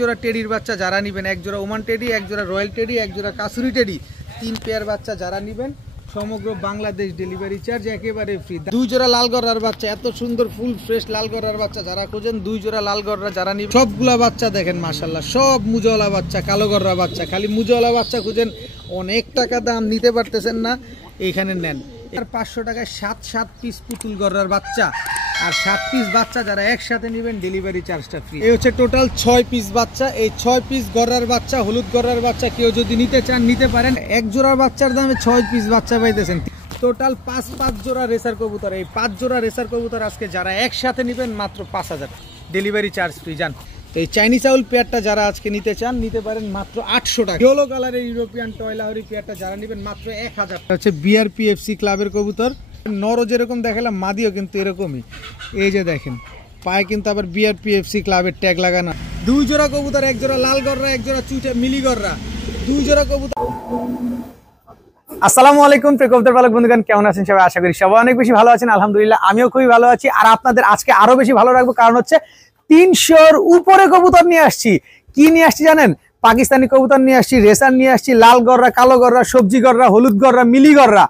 জোড়া টেডির বাচ্চা যারা নেবেন, এক জোড়া ওমান টেডি, এক জোড়া রয়্যাল টেডি, এক জোড়া কাসুরি টেডি, 3 পেয়ার বাচ্চা যারা নেবেন সমগ্র বাংলাদেশ ডেলিভারি চার্জ একেবারে ফ্রি। 2 জোড়া লাল গররার বাচ্চা, এত সুন্দর ফুল ফ্রেশ লাল গররার বাচ্চা যারা খোঁজেন, 2 জোড়া লাল গররা যারা নেবেন, সবগুলা বাচ্চা দেখেন মাশাআল্লাহ, সব মুজওয়ালা বাচ্চা, কালো গররা বাচ্চা। খালি মুজওয়ালা বাচ্চা খুঁজেন, অনেক টাকা দাম, নিতে পারতেছেন না, এইখানে নেন। আর 500 টাকায় 7 পিস পুতুল গররার বাচ্চা আর 7 পিস বাচ্চা যারা একসাথে নেবেন ডেলিভারি চার্জটা ফ্রি। এই হচ্ছে টোটাল 6 পিস বাচ্চা। এই 6 পিস গররার বাচ্চা, হলুদ গররার বাচ্চা কেউ যদি নিতে চান নিতে পারেন। এক জোড়া বাচ্চার দামে 6 পিস বাচ্চা পাইতেছেন। টোটাল 5 জোড়া রেসার কবুতর। এই 5 জোড়া রেসার কবুতর আজকে যারা একসাথে নেবেন মাত্র 5000, ডেলিভারি চার্জ ফ্রি। যান, এই চাইনিজ আউল পেয়ারটা যারা আজকে নিতে চান নিতে পারেন মাত্র 800 টাকা। ইয়েলো কালারের ইউরোপিয়ান টয়লাহরি পেয়ারটা যারা নেবেন মাত্র 1000। হচ্ছে বিআরপিএফসি ক্লাবের কবুতর, নরও যেরকম দেখালাম মাদিও কিন্তু এরকমই। এই যে দেখেন পায়ে কিন্তু আবার বিআরপিএফসি ক্লাবের ট্যাগ লাগানো। 2 জোড়া কবুতর, এক জোড়া লাল গররা, এক জোড়া চুইটা মিলি গররা, 2 জোড়া কবুতর। আসসালামু আলাইকুম প্রিয় কবুতর পালক বন্ধুগণ, কেমন আছেন সবাই? আশা করি সবাই অনেক বেশি ভালো আছেন। আলহামদুলিল্লাহ আমিও খুবই ভালো আছি। আর আপনাদের আজকে আরো বেশি ভালো রাখবো, কারণ হচ্ছে 300-র উপরে কবুতর নিয়ে আসছি। কি নিয়ে আসছি জানেন? পাকিস্তানি কবুতর নিয়ে আসছি, রেসার নিয়ে আসছি, লাল গররা, কালো গররা, সবজি গররা, হলুদ গররা, মিলি গররা,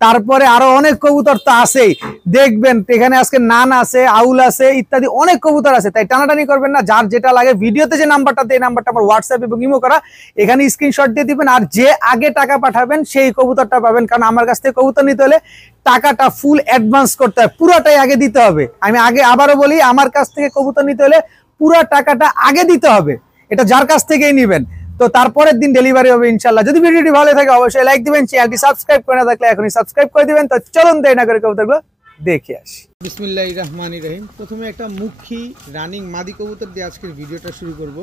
তারপরে আরো অনেক কবুতর তো আছেই। দেখবেন এখানে আজকে নান আছে, আউল আছে, ইত্যাদি অনেক কবুতর আছে। তাই টানাটানি করবেন না, যার যেটা লাগে ভিডিওতে যে নাম্বারটা দেয়, নাম্বারটা আমার হোয়াটসঅ্যাপ এবং ইমো করা, এখানে স্ক্রিনশট দিয়ে দিবেন। আর যে আগে টাকা পাঠাবেন সেই কবুতরটা পাবেন। কারণ আমার কাছ থেকে কবুতর নিতে হলে টাকাটা ফুল অ্যাডভান্স করতে হয়, পুরোটাই আগে দিতে হবে। আমি আবারও বলি, আমার কাছ থেকে কবুতর নিতে হলে পুরো টাকাটা আগে দিতে হবে। এটা যার কাছ থেকেই নিবেন, তো তারপরের দিন ডেলিভারি হবে ইনশাআল্লাহ। যদি ভিডিওটি ভালো থাকে অবশ্যই লাইক দিবেন, চ্যানেলটি সাবস্ক্রাইব করে না থাকলে এখনই সাবস্ক্রাইব করে দিবেন। তো চলুন দেরি না করে কবুতরগুলো দেখে আসি। বিসমিল্লাহির রহমানির রহিম। প্রথমে একটা মুখী রানিং মাদি কবুতর দিয়ে আজকের ভিডিওটা শুরু করব।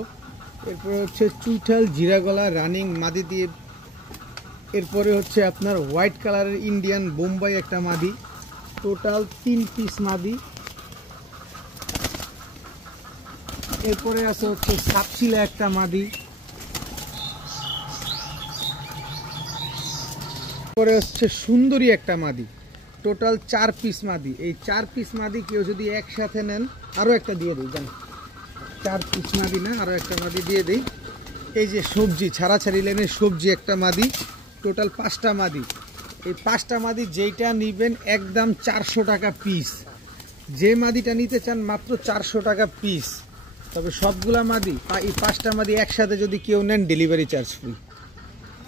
এরপরে হচ্ছে চুইঠাল জিরাগলা রানিং মাদি দিয়ে, এরপরে হচ্ছে আপনার হোয়াইট কালারের ইন্ডিয়ান বোম্বাই একটা মাদি, টোটাল 3 পিস মাদি। এরপরে আছে হচ্ছে সাপচিলা একটা মাদি, পরে হচ্ছে সুন্দরী একটা মাদি, টোটাল 4 পিস মাদি। এই 4 পিস মাদি কেউ যদি একসাথে নেন, আরও একটা দিয়ে দিই, জান 4 পিস মাদি না, আরও একটা মাদি দিয়ে দিই। এই যে সবজি ছাড়াছাড়ি লেনের সবজি একটা মাদি, টোটাল 5টা মাদি। এই 5টা মাদি যেইটা নেবেন একদম 400 টাকা পিস। যে মাদিটা নিতে চান মাত্র 400 টাকা পিস। তবে সবগুলা মাদি, এই 5টা মাদি একসাথে যদি কেউ নেন ডেলিভারি চার্জ ফ্রি।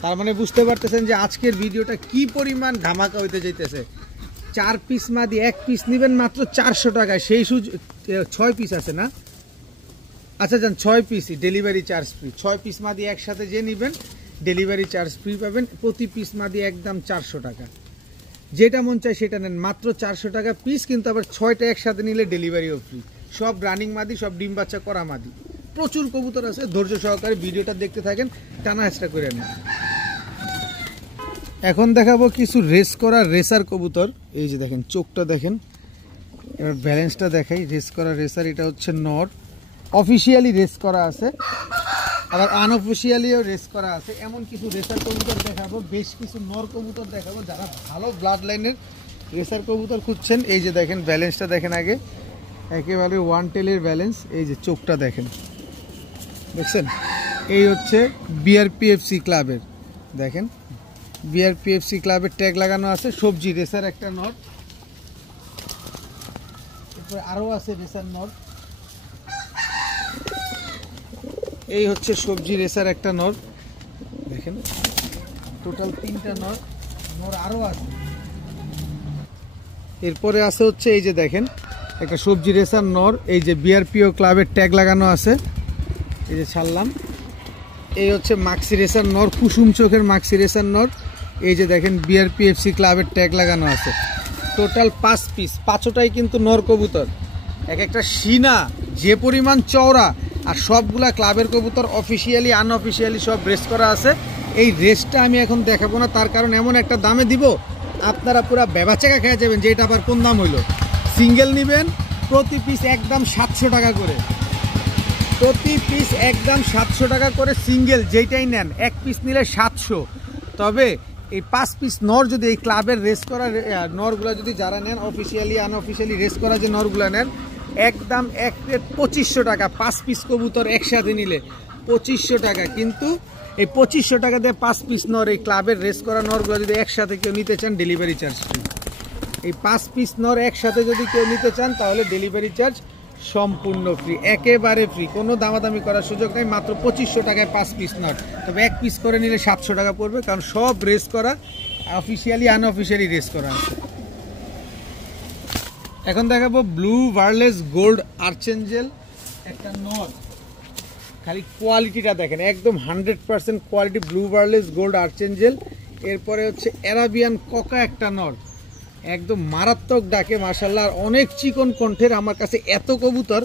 তার মানে বুঝতে পারতেছেন যে আজকের ভিডিওটা কি পরিমাণ ধামাকা হইতে যাইতেছে। 4 পিস মাদি 1 পিস নেবেন মাত্র 400 টাকায়। সেই 6 পিস আছে না, আচ্ছা যান 6 পিসই ডেলিভারি চার্জ ফ্রি। 6 পিস মাদি একসাথে যে নেবেন ডেলিভারি চার্জ ফ্রি পাবেন। প্রতি পিস মাদি একদম 400 টাকা। যেটা মন চায় সেটা নেন, মাত্র 400 টাকা পিস। কিন্তু আবার 6টা একসাথে নিলে ডেলিভারিও ফ্রি। সব রানিং মাদি, সব ডিম বাচ্চা করা মাদি। প্রচুর কবুতর আছে, ধৈর্য সহকারে ভিডিওটা দেখতে থাকেন, টানা হেঁচড়া করে নেন। এখন দেখাবো কিছু রেস করা রেসার কবুতর। এই যে দেখেন চোখটা দেখেন, এবার ব্যালেন্সটা দেখাই। রেস করা রেসার, এটা হচ্ছে নর, অফিসিয়ালি রেস করা আছে, আবার আনঅফিসিয়ালিও রেস করা আছে। এমন কিছু রেসার কবুতর দেখাবো, বেশ কিছু নর কবুতর দেখাবো যারা ভালো ব্লাড লাইনের রেসার কবুতর খুঁজছেন। এই যে দেখেন ব্যালেন্সটা দেখেন আগে, একেবারে 1 টেলের ব্যালেন্স। এই যে চোখটা দেখেন, দেখছেন? এই হচ্ছে বিআরপিএফসি ক্লাবের, দেখেন বিআরপিএফসি ক্লাবের ট্যাগ লাগানো আছে। সবজি রেসার একটা নট, এরপরে আরও আছে রেসার নট। এই হচ্ছে সবজি রেসার একটা নট, দেখেন টোটাল 3টা নট, নর আরও আছে। এরপরে আছে হচ্ছে এই যে দেখেন একটা সবজি রেসার নর, এই যে বিআরপিও ক্লাবের ট্যাগ লাগানো আছে, এই যে ছাড়লাম। এই হচ্ছে মাক্সি রেসার নর, কুসুম চোখের মাক্সি রেসার নর। এই যে দেখেন বিআরপিএফসি ক্লাবের ট্যাগ লাগানো আছে। টোটাল 5 পিস, 5টাই কিন্তু নর কবুতর। এক একটা সিনা যে পরিমাণ চওড়া, আর সবগুলা ক্লাবের কবুতর, অফিসিয়ালি আনঅফিসিয়ালি সব রেস করা আছে। এই রেসটা আমি এখন দেখাবো না, তার কারণ এমন একটা দামে দিব আপনারা পুরা বেবাচাকা খেয়ে যাবেন যে এটা আবার কোন দাম হইলো। সিঙ্গেল নেবেন প্রতি পিস একদম 700 টাকা করে, প্রতি পিস একদম 700 টাকা করে সিঙ্গেল যেইটাই নেন। 1 পিস নিলে 700। তবে এই 5 পিস নর যদি এই ক্লাবের রেস করা নরগুলা যদি যারা নেন, অফিসিয়ালি আনঅফিসিয়ালি রেস করা যে নরগুলা নেন, একদম এক রেট 2500 টাকা। 5 পিস কবুতর একসাথে নিলে 2500 টাকা। কিন্তু এই 2500 টাকা দিয়ে 5 পিস নর, এই ক্লাবের রেস করা নরগুলো যদি একসাথে কেউ নিতে চান ডেলিভারি চার্জ ফ্রি। এই 5 পিস নর একসাথে যদি কেউ নিতে চান তাহলে ডেলিভারি চার্জ সম্পূর্ণ ফ্রি, একেবারে ফ্রি, কোনো দামাদামি করার সুযোগ নেই। মাত্র 2500 টাকায় 5 পিস নর। তবে 1 পিস করে নিলে 700 টাকা পড়বে, কারণ সব রেস করা, অফিসিয়ালি আনঅফিসিয়ালি রেস করা আছে। এখন দেখাবো ব্লু ভার্লেস গোল্ড আর্চেঞ্জেল একটা নর। খালি কোয়ালিটিটা দেখেন, একদম 100% কোয়ালিটি ব্লু ভার্লেস গোল্ড আর্চেঞ্জেল। এরপরে হচ্ছে অ্যারাবিয়ান ককা একটা নর, একদম মারাত্মক ডাকে মাশাআল্লাহ, আর অনেক চিকন কণ্ঠের। আমার কাছে এত কবুতর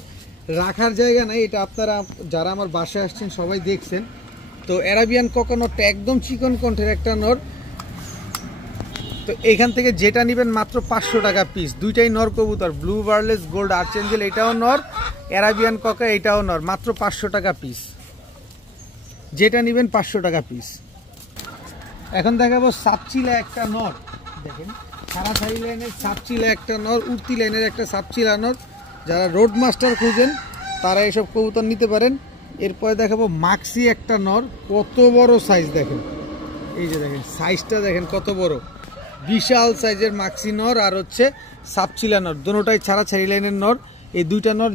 রাখার জায়গা নাই, এটা আপনারা যারা আমার বাসায় আসছেন সবাই দেখছেন। তো অ্যারাবিয়ান ককা নরটা একদম চিকন কণ্ঠের একটা নর। তো এখান থেকে যেটা নেবেন মাত্র 500 টাকা পিস। দুইটাই নর কবুতর, ব্লু ভার্লেস গোল্ড আর্চেঞ্জেল এটাও নর, অ্যারাবিয়ান ককা এটাও নর, মাত্র 500 টাকা পিস। যেটা নেবেন 500 টাকা পিস। এখন দেখাবো সাপচিলা একটা নর, দেখেন সারাসারি লাইনের সাপচিলা একটা নর, উঠতি লাইনের একটা সাপচিলা নর। যারা রোড মাস্টার খুঁজেন তারা এসব কবুতর নিতে পারেন। এরপরে দেখাবো মাক্সি একটা নর, কত বড় সাইজ দেখেন, এই যে দেখেন সাইজটা দেখেন কত বড়, বিশাল সাইজের মাক্সি নর আর হচ্ছে সাপচিলা নর, দুটোটাই ছাড়াছাড়ি লাইনের নর। এই দুইটা নর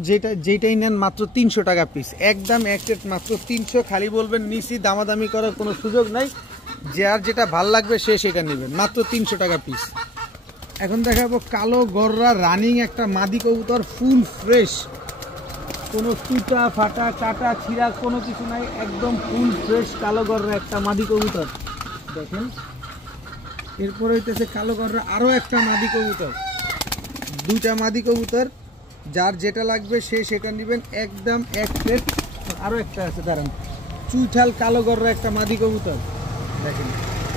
যেটাই নেন মাত্র 300 টাকা পিস, একদম এক রেট মাত্র 300। খালি বলবেন নিছি, দামাদামি করার কোনো সুযোগ নাই, যার যেটা ভাল লাগবে সে সেটা নেবেন, মাত্র 300 টাকা পিস। এখন দেখাবো কালো গররা রানিং একটা মাদি কবুতর, ফুল ফ্রেশ, কোনো টুটা ফাটা কাটা ছিঁড়া কোনো কিছু নাই, একদম ফুল ফ্রেশ কালো গররা একটা মাদি কবুতর দেখেন। এরপরে হইতেছে কালো গররা আরও একটা মাদি কবুতর, দুইটা মাদি কবুতর, যার যেটা লাগবে সে সেটা নেবেন, একদম এক প্লেট। আরও একটা আছে দাঁড়ান, চুইঠাল কালো গররা একটা মাদি কবুতর দেখেন।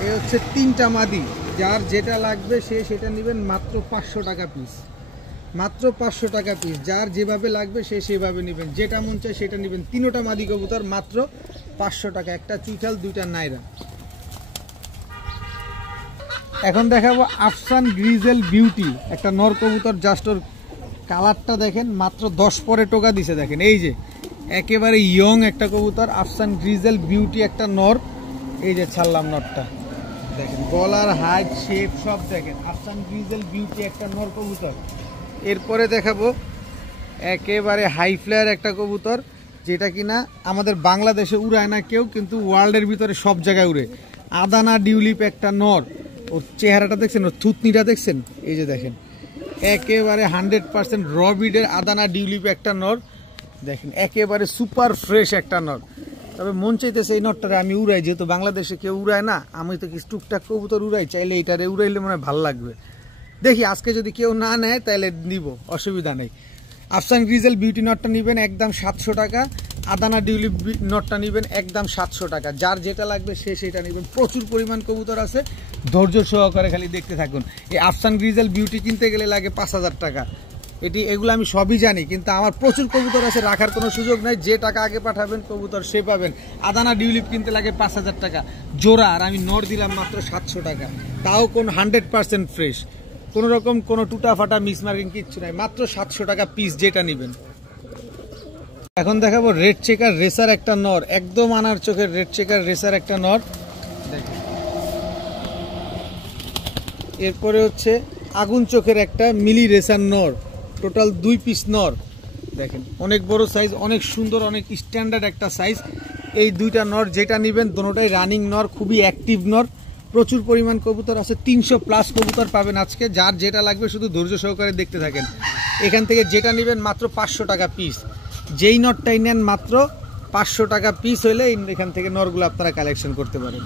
এই হচ্ছে 3টা মাদি, যার যেটা লাগবে সে সেটা নেবেন, মাত্র 500 টাকা পিস, মাত্র 500 টাকা পিস। যার যেভাবে লাগবে সে সেভাবে নেবেন, যেটা মন চায় সেটা নেবেন। 3টা মাদি কবুতর মাত্র 500 টাকা, একটা চুইঠাল দুইটা নাইরা। এখন দেখাবো আফসান গ্রিজেল বিউটি একটা নর কবুতর, জাস্ট ওর কালারটা দেখেন, মাত্র 10 পরে টোকা দিছে দেখেন। এই যে একেবারে ইয়ং একটা কবুতর, আফসান গ্রিজেল বিউটি একটা নর। এই যে ছাড়লাম নরটা দেখেন, গলার হাইট শেপ সব দেখেন, আফসান গ্রিজেল বিউটি একটা নর কবুতর। এরপরে দেখাবো একেবারে হাই ফ্লায়ার একটা কবুতর, যেটা কিনা আমাদের বাংলাদেশে উড়ায় না কেউ, কিন্তু ওয়ার্ল্ডের ভিতরে সব জায়গায় উড়ে। আদানা ডিউলিপ একটা নর, ওর চেহারাটা দেখছেন, ওর থুতনিটা দেখছেন, এই যে দেখেন একেবারে 100% র ব্রিডের আদানা ডিউলিপ একটা নর দেখেন, একেবারে সুপার ফ্রেশ একটা নর। তবে মন চাইতেছে এই নরটারে আমি উড়াই, যেহেতু বাংলাদেশে কেউ উড়ায় না, আমি তো কিছু টুকটাক কবুতর উড়াই, চাইলে এইটারে উড়াইলে মনে হয় ভালো লাগবে। দেখি আজকে যদি কেউ না নেয় তাহলে নিব, অসুবিধা নেই। আফসান গ্রিজেল বিউটি নটটা নেবেন একদম 700 টাকা, আদানা ডিউলিপ নটটা নেবেন একদম 700 টাকা। যার যেটা লাগবে সে সেটা নেবেন। প্রচুর পরিমাণ কবুতর আছে, ধৈর্য সহকারে খালি দেখতে থাকুন। এই আফসান গ্রিজেল বিউটি কিনতে গেলে লাগে 5000 টাকা, এগুলো আমি সবই জানি, কিন্তু আমার প্রচুর কবুতর আছে, রাখার কোনো সুযোগ নাই। যে টাকা আগে পাঠাবেন কবুতর সে পাবেন। আদানা ডিউলিপ কিনতে লাগে 5000 টাকা জোড়া, আর আমি নর দিলাম মাত্র 700 টাকা, তাও কোন 100% ফ্রেশ, কোনো রকম কোনো টুটা ফাটা মিস মার্কিং কিচ্ছু নাই, মাত্র 700 টাকা পিস যেটা নেবেন। এখন দেখাবো রেড চেকার রেসার একটা নর, একদম আনার চোখের রেড চেকার রেসার একটা নর দেখেন। এরপরে হচ্ছে আগুন চোখের একটা মিলি রেসার নর, টোটাল 2 পিস নর দেখেন, অনেক বড় সাইজ, অনেক সুন্দর, অনেক স্ট্যান্ডার্ড একটা সাইজ। এই দুইটা নর যেটা নেবেন দুটোটাই রানিং নর, খুবই অ্যাক্টিভ নর। প্রচুর পরিমাণ কবুতর আছে, 300+ কবুতর পাবেন আজকে। যার যেটা লাগবে শুধু ধৈর্য সহকারে দেখতে থাকেন। এখান থেকে যেটা নেবেন মাত্র 500 টাকা পিস, যেই নটটাই নেন মাত্র 500 টাকা পিস হইলে এখান থেকে নরগুলো আপনারা কালেকশন করতে পারেন।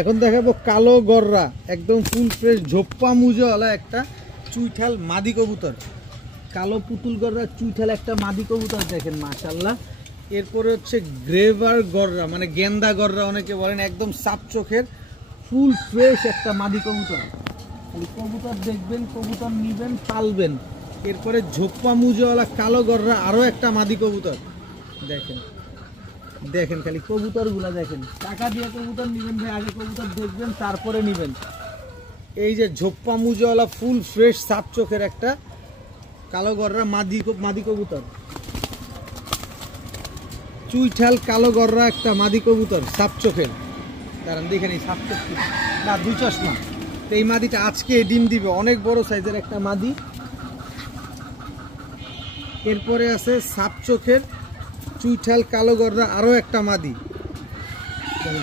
এখন দেখাবো কালো গররা, একদম ফুল ফ্রেশ ঝোপ্পা মুজোওয়ালা একটা চুইঠাল মাদি কবুতর, কালো পুতুল গররা চুইঠাল একটা মাদি কবুতর দেখেন মাশাআল্লাহ। এরপরে হচ্ছে গ্রেভার গররা, মানে গেন্দা গররা অনেকে বলেন, একদম সাপ চোখের ফুল ফ্রেশ একটা মাদি কবুতর। খালি কবুতর দেখবেন, কবুতর নিবেন, পালবেন। এরপরে ঝোপ্পা মুজোওয়ালা কালো গররা আরও একটা মাদি কবুতর দেখেন, দেখেন খালি কবুতরগুলা দেখেন। টাকা দিয়ে কবুতর নিবেন ভাই, আগে কবুতর দেখবেন তারপরে নিবেন। এই যে ঝোপ্পা মুজোওয়ালা ফুল ফ্রেশ সাপ চোখের একটা কালো গররা মাদি কবুতর, চুইঠাল কালো গররা একটা মাদি কবুতর সাপ চোখের, কারণ দেখে নেই সাপ চোখ না, 2 চশমা। তো এই মাদিটা আজকে ডিম দিবে, অনেক বড় সাইজের একটা মাদি। এরপরে আছে সাপ চোখের চুইঠাল কালো গররা আরও একটা মাদি,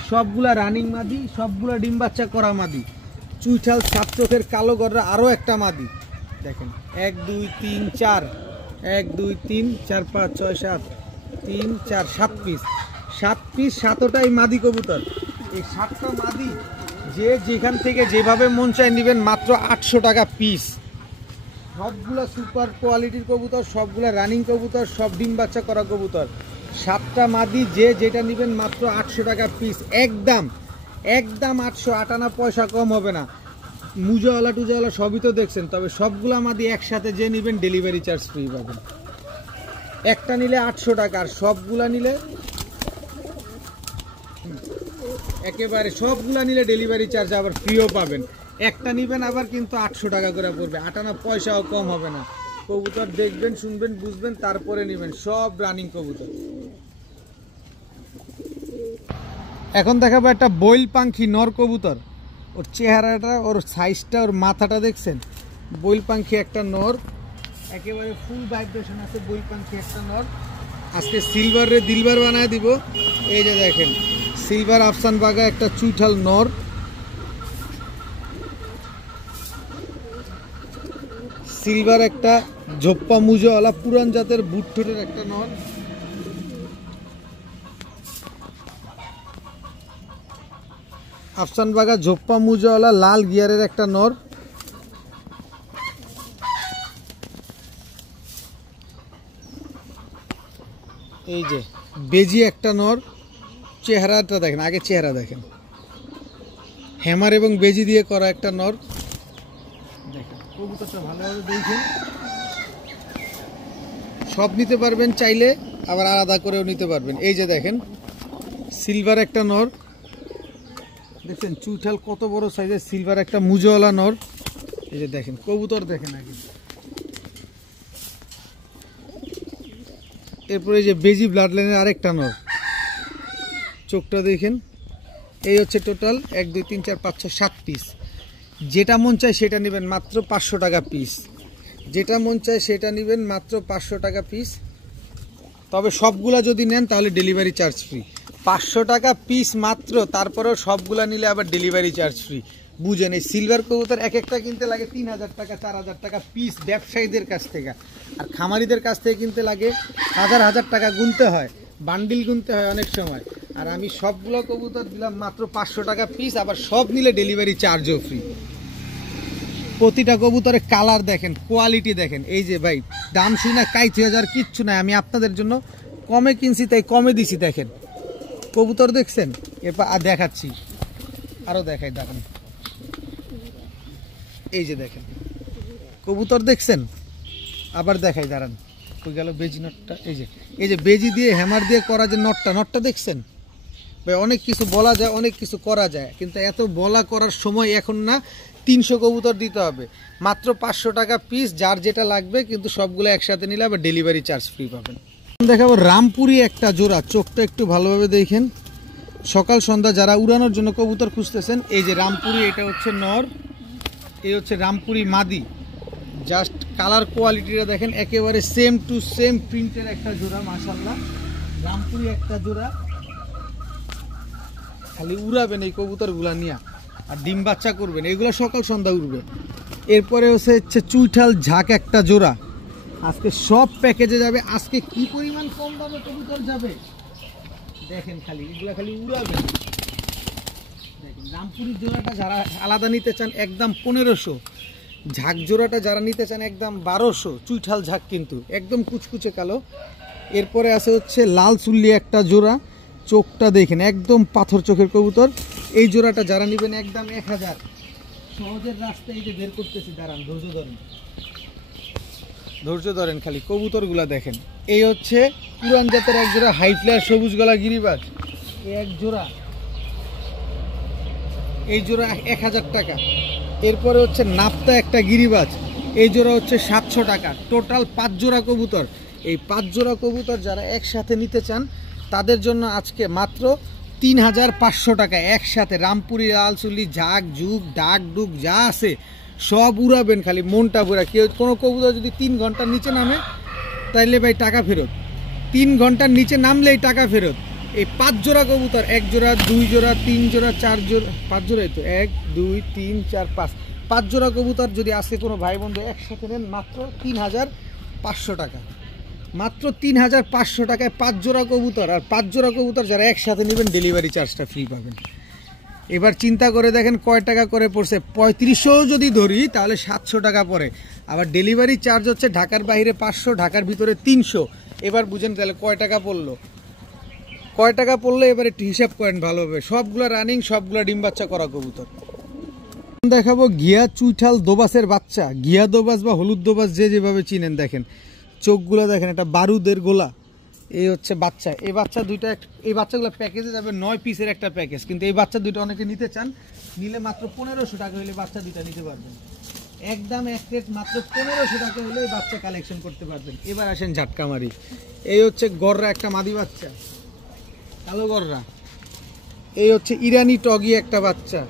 সবগুলা রানিং মাদি, সবগুলা ডিম বাচ্চা করা মাদি। চুইঠাল সাপ চোখের কালো গররা আরও একটা মাদি, দেখেন 1 2 3 4, 1 2 3 4 5 6 7, 3 4 7 পিস, 7 পিস, 7টাই মাদি কবুতর। এই 7টা মাদি যে যেখান থেকে যেভাবে মন চায় নেবেন, মাত্র 800 টাকা পিস। সবগুলা সুপার কোয়ালিটির কবুতর, সবগুলা রানিং কবুতর, সব ডিম বাচ্চা করা কবুতর। 7টা মাদি যে যেটা নেবেন মাত্র 800 টাকা পিস, একদম 800, 8 আনা পয়সা কম হবে না। মুজাওয়ালা টুজাওয়ালা সবই তো দেখছেন, তবে সবগুলা মাদি একসাথে যে নেবেন ডেলিভারি চার্জ ফ্রি পাবেন। একটা নিলে 800 টাকা, আর সবগুলা নিলে একেবারে সবগুলা নিলে ডেলিভারি চার্জ আবার ফ্রিও পাবেন। একটা নিবেন আবার কিন্তু 800 টাকা করে পড়বে, 8 আনা পয়সাও কম হবে না। কবুতর দেখবেন, শুনবেন, বুঝবেন, তারপরে নেবেন। সব রানিং কবুতর। এখন দেখাবো একটা বইল পাখি নর কবুতর। ওর চেহারাটা, ওর সাইজটা, ওর মাথাটা দেখছেন? বইল পাখি একটা নর, একেবারে ফুল ভাইব্রেশন আছে। বইল পাখি একটা নর। আজকে সিলভারে দিলবার বানায় দিব। এই যে দেখেন, সিলভার আফসান বাগা একটা চুইঠাল নর, সিলভার একটা ঝোপ্পা মুজোওয়ালা পুরান জাতের বুটঠোটের একটা নর, আফসান বাগা ঝোপ্পা মুজোওয়ালা লাল গিয়ারের একটা নর, এই যে বেজি একটা নর। চেহারাটা দেখেন, আগে চেহারা দেখেন, হ্যামার এবং বেজি দিয়ে করা একটা নর। দেখেন কবুতরটা ভালোভাবে দেখেন। সব নিতে পারবেন চাইলে, আবার আলাদা করেও নিতে পারবেন। এই যে দেখেন সিলভার একটা নর, দেখছেন চুইঠাল কত বড় সাইজের সিলভার একটা মুজোওয়ালা নর। এই যে দেখেন কবুতর দেখেন আগে। এরপরে যে বেজি ব্লাড লাইনের আরেকটা নর, চোখটা দেখেন। এই হচ্ছে টোটাল 1 2 3 4 5 6 7 পিস। যেটা মন চায় সেটা নেবেন মাত্র 500 টাকা পিস। যেটা মন চায় সেটা নেবেন মাত্র 500 টাকা পিস। তবে সবগুলা যদি নেন তাহলে ডেলিভারি চার্জ ফ্রি। 500 টাকা পিস মাত্র, তারপরেও সবগুলা নিলে আবার ডেলিভারি চার্জ ফ্রি। বুঝেন, এই সিলভার কবুতর এক একটা কিনতে লাগে 3000 টাকা 4000 টাকা পিস ব্যবসায়ীদের কাছ থেকে, আর খামারিদের কাছ থেকে কিনতে লাগে হাজার হাজার টাকা গুনতে হয়, বান্ডিল গুনতে হয় অনেক সময়। আর আমি সবগুলো কবুতর দিলাম মাত্র 500 টাকা পিস, আবার সব নিলে ডেলিভারি চার্জও ফ্রি। প্রতিটা কবুতরের কালার দেখেন, কোয়ালিটি দেখেন। এই যে ভাই দাম শুনে কাইতে হাজার কিচ্ছু নাই, আমি আপনাদের জন্য কমে কিনছি তাই কমে দিছি। দেখেন কবুতর দেখছেন? এরপর আর দেখাচ্ছি, আরো দেখাই, দেখেন এই যে দেখেন কবুতর দেখছেন, আবার দেখাই, দাঁড়ান কই গেল বেজি নটটা। এই যে বেজি দিয়ে হ্যামার দিয়ে করা যে নটটা দেখছেন ভাই? অনেক কিছু বলা যায়, অনেক কিছু করা যায়, কিন্তু এত বলা করার সময় এখন না। 300 কবুতর দিতে হবে, মাত্র 500 টাকা পিস, যার যেটা লাগবে। কিন্তু সবগুলো একসাথে নিলে আবার ডেলিভারি চার্জ ফ্রি পাবেন। দেখাবো রামপুরি একটা জোড়া, চোখটা একটু ভালোভাবে দেখেন। সকাল সন্ধ্যা যারা উড়ানোর জন্য কবুতর খুঁজতেছেন, এই যে রামপুরি, এটা হচ্ছে নর, এই হচ্ছে রামপুরি মাদি। জাস্ট কালার কোয়ালিটিটা দেখেন, একেবারে সেম টু সেম প্রিন্টের একটা জোড়া। মাশাআল্লাহ, রামপুরি একটা জোড়া। খালি উড়াবেন এই কবুতরগুলা নিয়ে, আর ডিম বাচ্চা করবেন, এগুলো সকাল সন্ধ্যা উড়বে। এরপরে হচ্ছে চুইঠাল ঝাঁক একটা জোড়া। আজকে সব প্যাকেজে যাবে। আজকে কি পরিমাণ কম দামে কবুতর যাবে দেখেন, খালি এগুলা খালি উড়াবেন। দেখেন রামপুরি জোড়াটা যারা আলাদা নিতে চান একদম 1500, ঝাঁক জোড়াটা যারা নিতে চান একদম 1200। চুইঠাল ঝাঁক কিন্তু একদম কুচকুচে কালো। এরপরে আছে হচ্ছে লাল চুল্লি একটা জোড়া, চোখটা দেখেন একদম পাথর চোখের কবুতর। এই জোড়াটা যারা নেবেন একদম 1000। সহজের রাস্তায় এই যে বের করতেছি, দাঁড়ান ধৈর্য ধরেন, খালি কবুতরগুলা দেখেন। এই হচ্ছে পুরান জাতের এক জোড়া হাই ফ্লায়ার সবুজ গলা গিরিবাজ, এক জোড়া, এই জোড়া 1000 টাকা। এরপরে হচ্ছে নাপ্তা একটা গিরিবাজ, এই জোড়া হচ্ছে 700 টাকা। টোটাল 5 জোড়া কবুতর। এই 5 জোড়া কবুতর যারা একসাথে নিতে চান তাদের জন্য আজকে মাত্র 3500 টাকা একসাথে। রামপুরি, লালচুলি, ঝাঁক ঝুঁক ডাক ডুক যা আছে সব উড়াবেন, খালি মনটা ভরা। কেউ কোনো কবুতর যদি 3 ঘন্টার নিচে নামে তাইলে ভাই টাকা ফেরত। 3 ঘন্টার নিচে নামলেই টাকা ফেরত। এই 5 জোড়া কবুতর, 1 জোড়া 2 জোড়া 3 জোড়া 4 জোড়া 5 জোড়াই তো, 1 2 3 4 5 জোড়া কবুতর যদি আজকে কোনো ভাই বন্ধু একসাথে নেন মাত্র 3500 টাকা। মাত্র 3500 টাকায় 5 জোড়া কবুতর। আর 5 জোড়া কবুতর যারা একসাথে নেবেন ডেলিভারি চার্জটা ফ্রি পাবেন। এবার চিন্তা করে দেখেন কয় টাকা করে পড়ছে। 3500 যদি ধরি তাহলে 700 টাকা পড়ে। আবার ডেলিভারি চার্জ হচ্ছে ঢাকার বাইরে 500, ঢাকার ভিতরে 300। এবার বুঝেন তাহলে কয় টাকা পড়লো, কয় টাকা পড়লো এবার একটু হিসাব করেন ভালোভাবে। সবগুলো রানিং, সবগুলো ডিম বাচ্চা করা কবুতর। দেখাবো ঘিয়া চুইঠাল দোবাসের বাচ্চা। ঘিয়া দোবাস বা হলুদ দোবাস যে যেভাবে চিনেন, দেখেন চোখগুলো দেখেন, একটা বারুদের গোলা। এই হচ্ছে বাচ্চা। এই বাচ্চা দুইটা, এই বাচ্চাগুলো প্যাকেজে যাবে 9 পিসের একটা প্যাকেজ। কিন্তু এই বাচ্চা দুইটা অনেকে নিতে চান, নিলে মাত্র 1500 টাকা হলে বাচ্চা দুইটা নিতে পারবেন। একদম এক রেট, মাত্র 1500 টাকা হলে বাচ্চা কালেকশন করতে পারবেন। এবার আসেন ঝাটকামারি। এই হচ্ছে গররা একটা মাদি বাচ্চা, কালো গররা। এই হচ্ছে ইরানি টগি একটা বাচ্চা,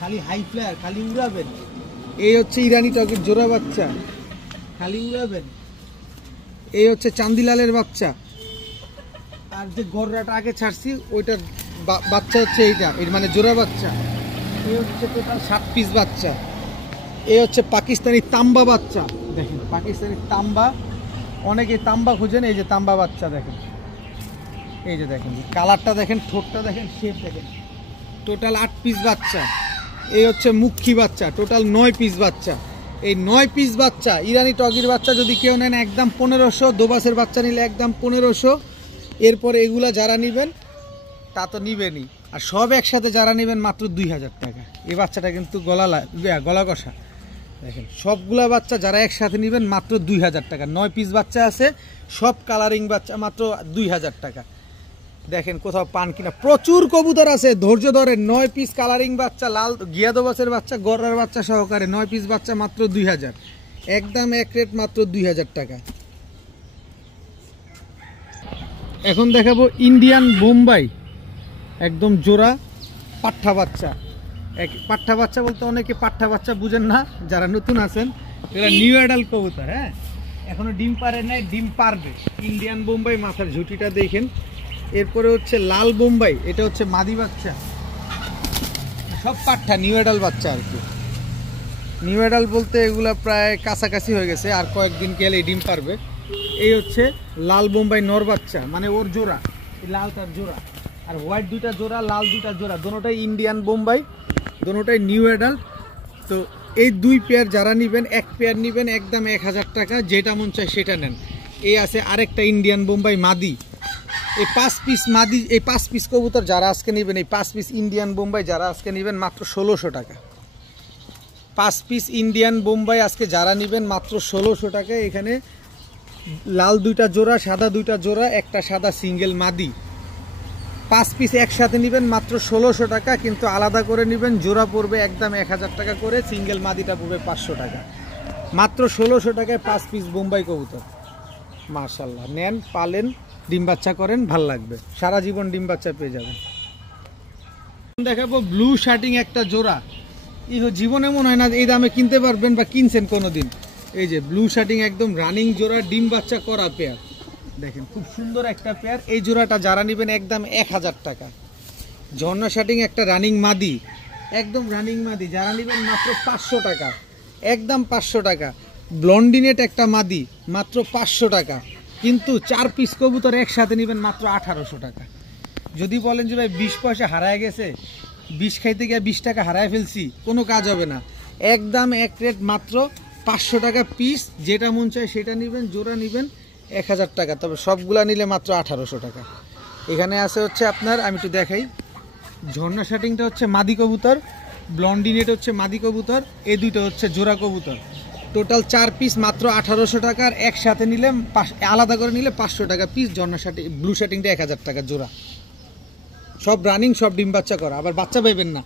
খালি হাই ফ্লায়ার, খালি উড়াবেন। এই হচ্ছে ইরানি টগির জোড়া বাচ্চা, খালি উড়াবেন। এই হচ্ছে চান্দিলালের বাচ্চা। আর যে গররাটা আগে ছাড়ছি ওইটার বাচ্চা হচ্ছে এইটা, এর মানে জোড়া বাচ্চা। এই হচ্ছে টোটাল 7 পিস বাচ্চা। এই হচ্ছে পাকিস্তানি তাম্বা বাচ্চা, দেখেন পাকিস্তানি তাম্বা। অনেকে তাম্বা খুঁজেন, এই যে তাম্বা বাচ্চা দেখেন। এই যে দেখেন কালারটা দেখেন, ঠোঁটটা দেখেন, শেপ দেখেন। টোটাল 8 পিস বাচ্চা। এই হচ্ছে মুখী বাচ্চা, টোটাল 9 পিস বাচ্চা। এই 9 পিস বাচ্চা ইরানি টগির বাচ্চা যদি কেউ নেন একদম 1500, দোবাসের বাচ্চা নিলে একদম 1500। এরপরে এগুলা যারা নেবেন তা তো নিবেনই, আর সব একসাথে যারা নেবেন মাত্র 2000 টাকা। এই বাচ্চাটা কিন্তু গলা কষা, দেখেন সবগুলা বাচ্চা যারা একসাথে নেবেন মাত্র 2000 টাকা। 9 পিস বাচ্চা আছে, সব কালারিং বাচ্চা, মাত্র 2000 টাকা। দেখেন কোথাও পান কিনা, প্রচুর কবুতর আছে, ধৈর্য ধরেন। 9 পিস কালারিং বাচ্চা, লাল গিয়াদোবাসের বাচ্চা, গররার বাচ্চা সহকারে 9 পিস বাচ্চা মাত্র 2000। একদম এক রেট, মাত্র 2000 টাকা। এখন দেখাবো ইন্ডিয়ান বোম্বাই, একদম জোড়া পাঠা বাচ্চা। পাঠা বাচ্চা বলতে অনেকে পাঠা বাচ্চা বুঝেন না, যারা নতুন আছেন, এরা নিউ অ্যাডাল্ট কবুতর। হ্যাঁ, এখনো ডিম পারে নাই, ডিম পারবে। ইন্ডিয়ান বোম্বাই, মাথার ঝুঁটিটা দেখেন। এরপরে হচ্ছে লাল বোম্বাই, এটা হচ্ছে মাদি বাচ্চা। সব পাঠা নিউ অ্যাডাল্ট বাচ্চা আর কি। নিউ অ্যাডাল্ট বলতে এগুলা প্রায় কাছাকাছি হয়ে গেছে, আর কয়েকদিন গেলে ডিম পারবে। এই হচ্ছে লাল বোম্বাই নর বাচ্চা, মানে ওর জোড়া, এই লালটার জোড়া। আর হোয়াইট দুইটা জোড়া, লাল দুইটা জোড়া, দোনোটাই ইন্ডিয়ান বোম্বাই, দোনোটাই নিউ অ্যাডাল্ট। তো এই 2 পেয়ার যারা নেবেন, 1 পেয়ার নেবেন একদম 1000 টাকা, যেটা মন চায় সেটা নেন। এই আছে আরেকটা ইন্ডিয়ান বোম্বাই মাদি। এই 5 পিস মাদি, এই 5 পিস কবুতর যারা আজকে নেবেন, এই 5 পিস ইন্ডিয়ান বোম্বাই যারা আজকে নেবেন মাত্র 1600 টাকা। 5 পিস ইন্ডিয়ান বোম্বাই আজকে যারা নেবেন মাত্র 1600 টাকা। এখানে লাল দুইটা জোড়া, সাদা দুইটা জোড়া, একটা সাদা সিঙ্গেল মাদি। 5 পিস একসাথে নেবেন মাত্র 1600 টাকা, কিন্তু আলাদা করে নেবেন জোড়া পড়বে একদম 1000 টাকা করে, সিঙ্গেল মাদিটা পড়বে 500 টাকা। মাত্র 1600 টাকায় 5 পিস বোম্বাই কবুতর। মাশাআল্লাহ, নেন, পালেন, ডিম বাচ্চা করেন, ভাল লাগবে, সারা জীবন ডিম বাচ্চা পেয়ে যাবেন। দেখাবো ব্লু শার্টিং একটা জোড়া। জীবনে মনে হয় না এই দামে কিনতে পারবেন বা কিনছেন কোনোদিন। এই যে ব্লু শার্টিং একদম রানিং জোড়া, ডিম বাচ্চা করা পেয়ার। দেখেন খুব সুন্দর একটা পেয়ার। এই জোড়াটা যারা নেবেন একদম 1000 টাকা। ঝর্ণা শার্টিং একটা রানিং মাদি, একদম রানিং মাদি, যারা নেবেন মাত্র 500 টাকা, একদম 500 টাকা। ব্লন্ডিনেট একটা মাদি, মাত্র 500 টাকা। কিন্তু 4 পিস কবুতর একসাথে নেবেন মাত্র 1800 টাকা। যদি বলেন যে ভাই 20 পয়সা হারায় গেছে, 20 খাইতে গিয়ে 20 টাকা হারায় ফেলছি, কোনো কাজ হবে না। একদম এক রেট, মাত্র 500 টাকা পিস, যেটা মন চায় সেটা নেবেন। জোড়া নেবেন 1000 টাকা, তবে সবগুলা নিলে মাত্র 1800 টাকা। এখানে আছে হচ্ছে আপনার, আমি একটু দেখাই, ঝর্ণা শার্টিংটা হচ্ছে মাদি কবুতর, ব্লন্ডিনেট হচ্ছে মাদি কবুতর, এই দুইটা হচ্ছে জোড়া কবুতর। টোটাল 4 পিস মাত্র 1800 টাকা। আর একসাথে নিলে, আলাদা করে নিলে 500 টাকা পিস। ঝর্ণা শার্টিং, ব্লু শার্টিংটা 1000 টাকা জোড়া। সব রানিং, সব ডিম বাচ্চা করা, আবার বাচ্চা পাইবেন না।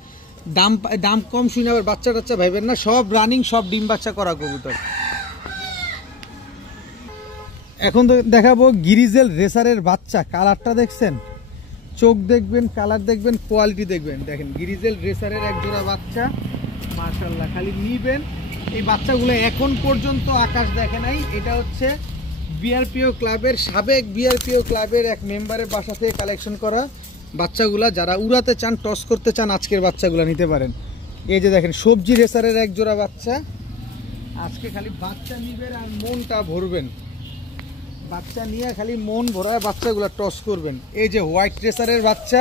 দাম কম শুনে আবার বাচ্চা টাচ্চা ভাইবেন না, সব রানিং, সব ডিম বাচ্চা করা কবুতর। এখন তো দেখাবো গ্রিজেল রেসারের বাচ্চা। কালারটা দেখছেন, চোখ দেখবেন, কালার দেখবেন, কোয়ালিটি দেখবেন। দেখেন গ্রিজেল রেসারের এক জোড়া বাচ্চা, মাশাআল্লাহ। খালি নিবেন। এই বাচ্চাগুলো এখন পর্যন্ত আকাশ দেখে নাই। এটা হচ্ছে বিআরপিও ক্লাবের, সাবেক বিআরপিও ক্লাবের এক মেম্বারের বাসা থেকে কালেকশন করা বাচ্চাগুলা। যারা উড়াতে চান, টস করতে চান, আজকের বাচ্চাগুলো নিতে পারেন। এই যে দেখেন সবজি রেসারের এক জোড়া বাচ্চা। আজকে খালি বাচ্চা নিবেন আর মনটা ভরবেন, বাচ্চা নিয়ে খালি মন ভরায় বাচ্চাগুলো টস করবেন। এই যে হোয়াইট রেসারের বাচ্চা,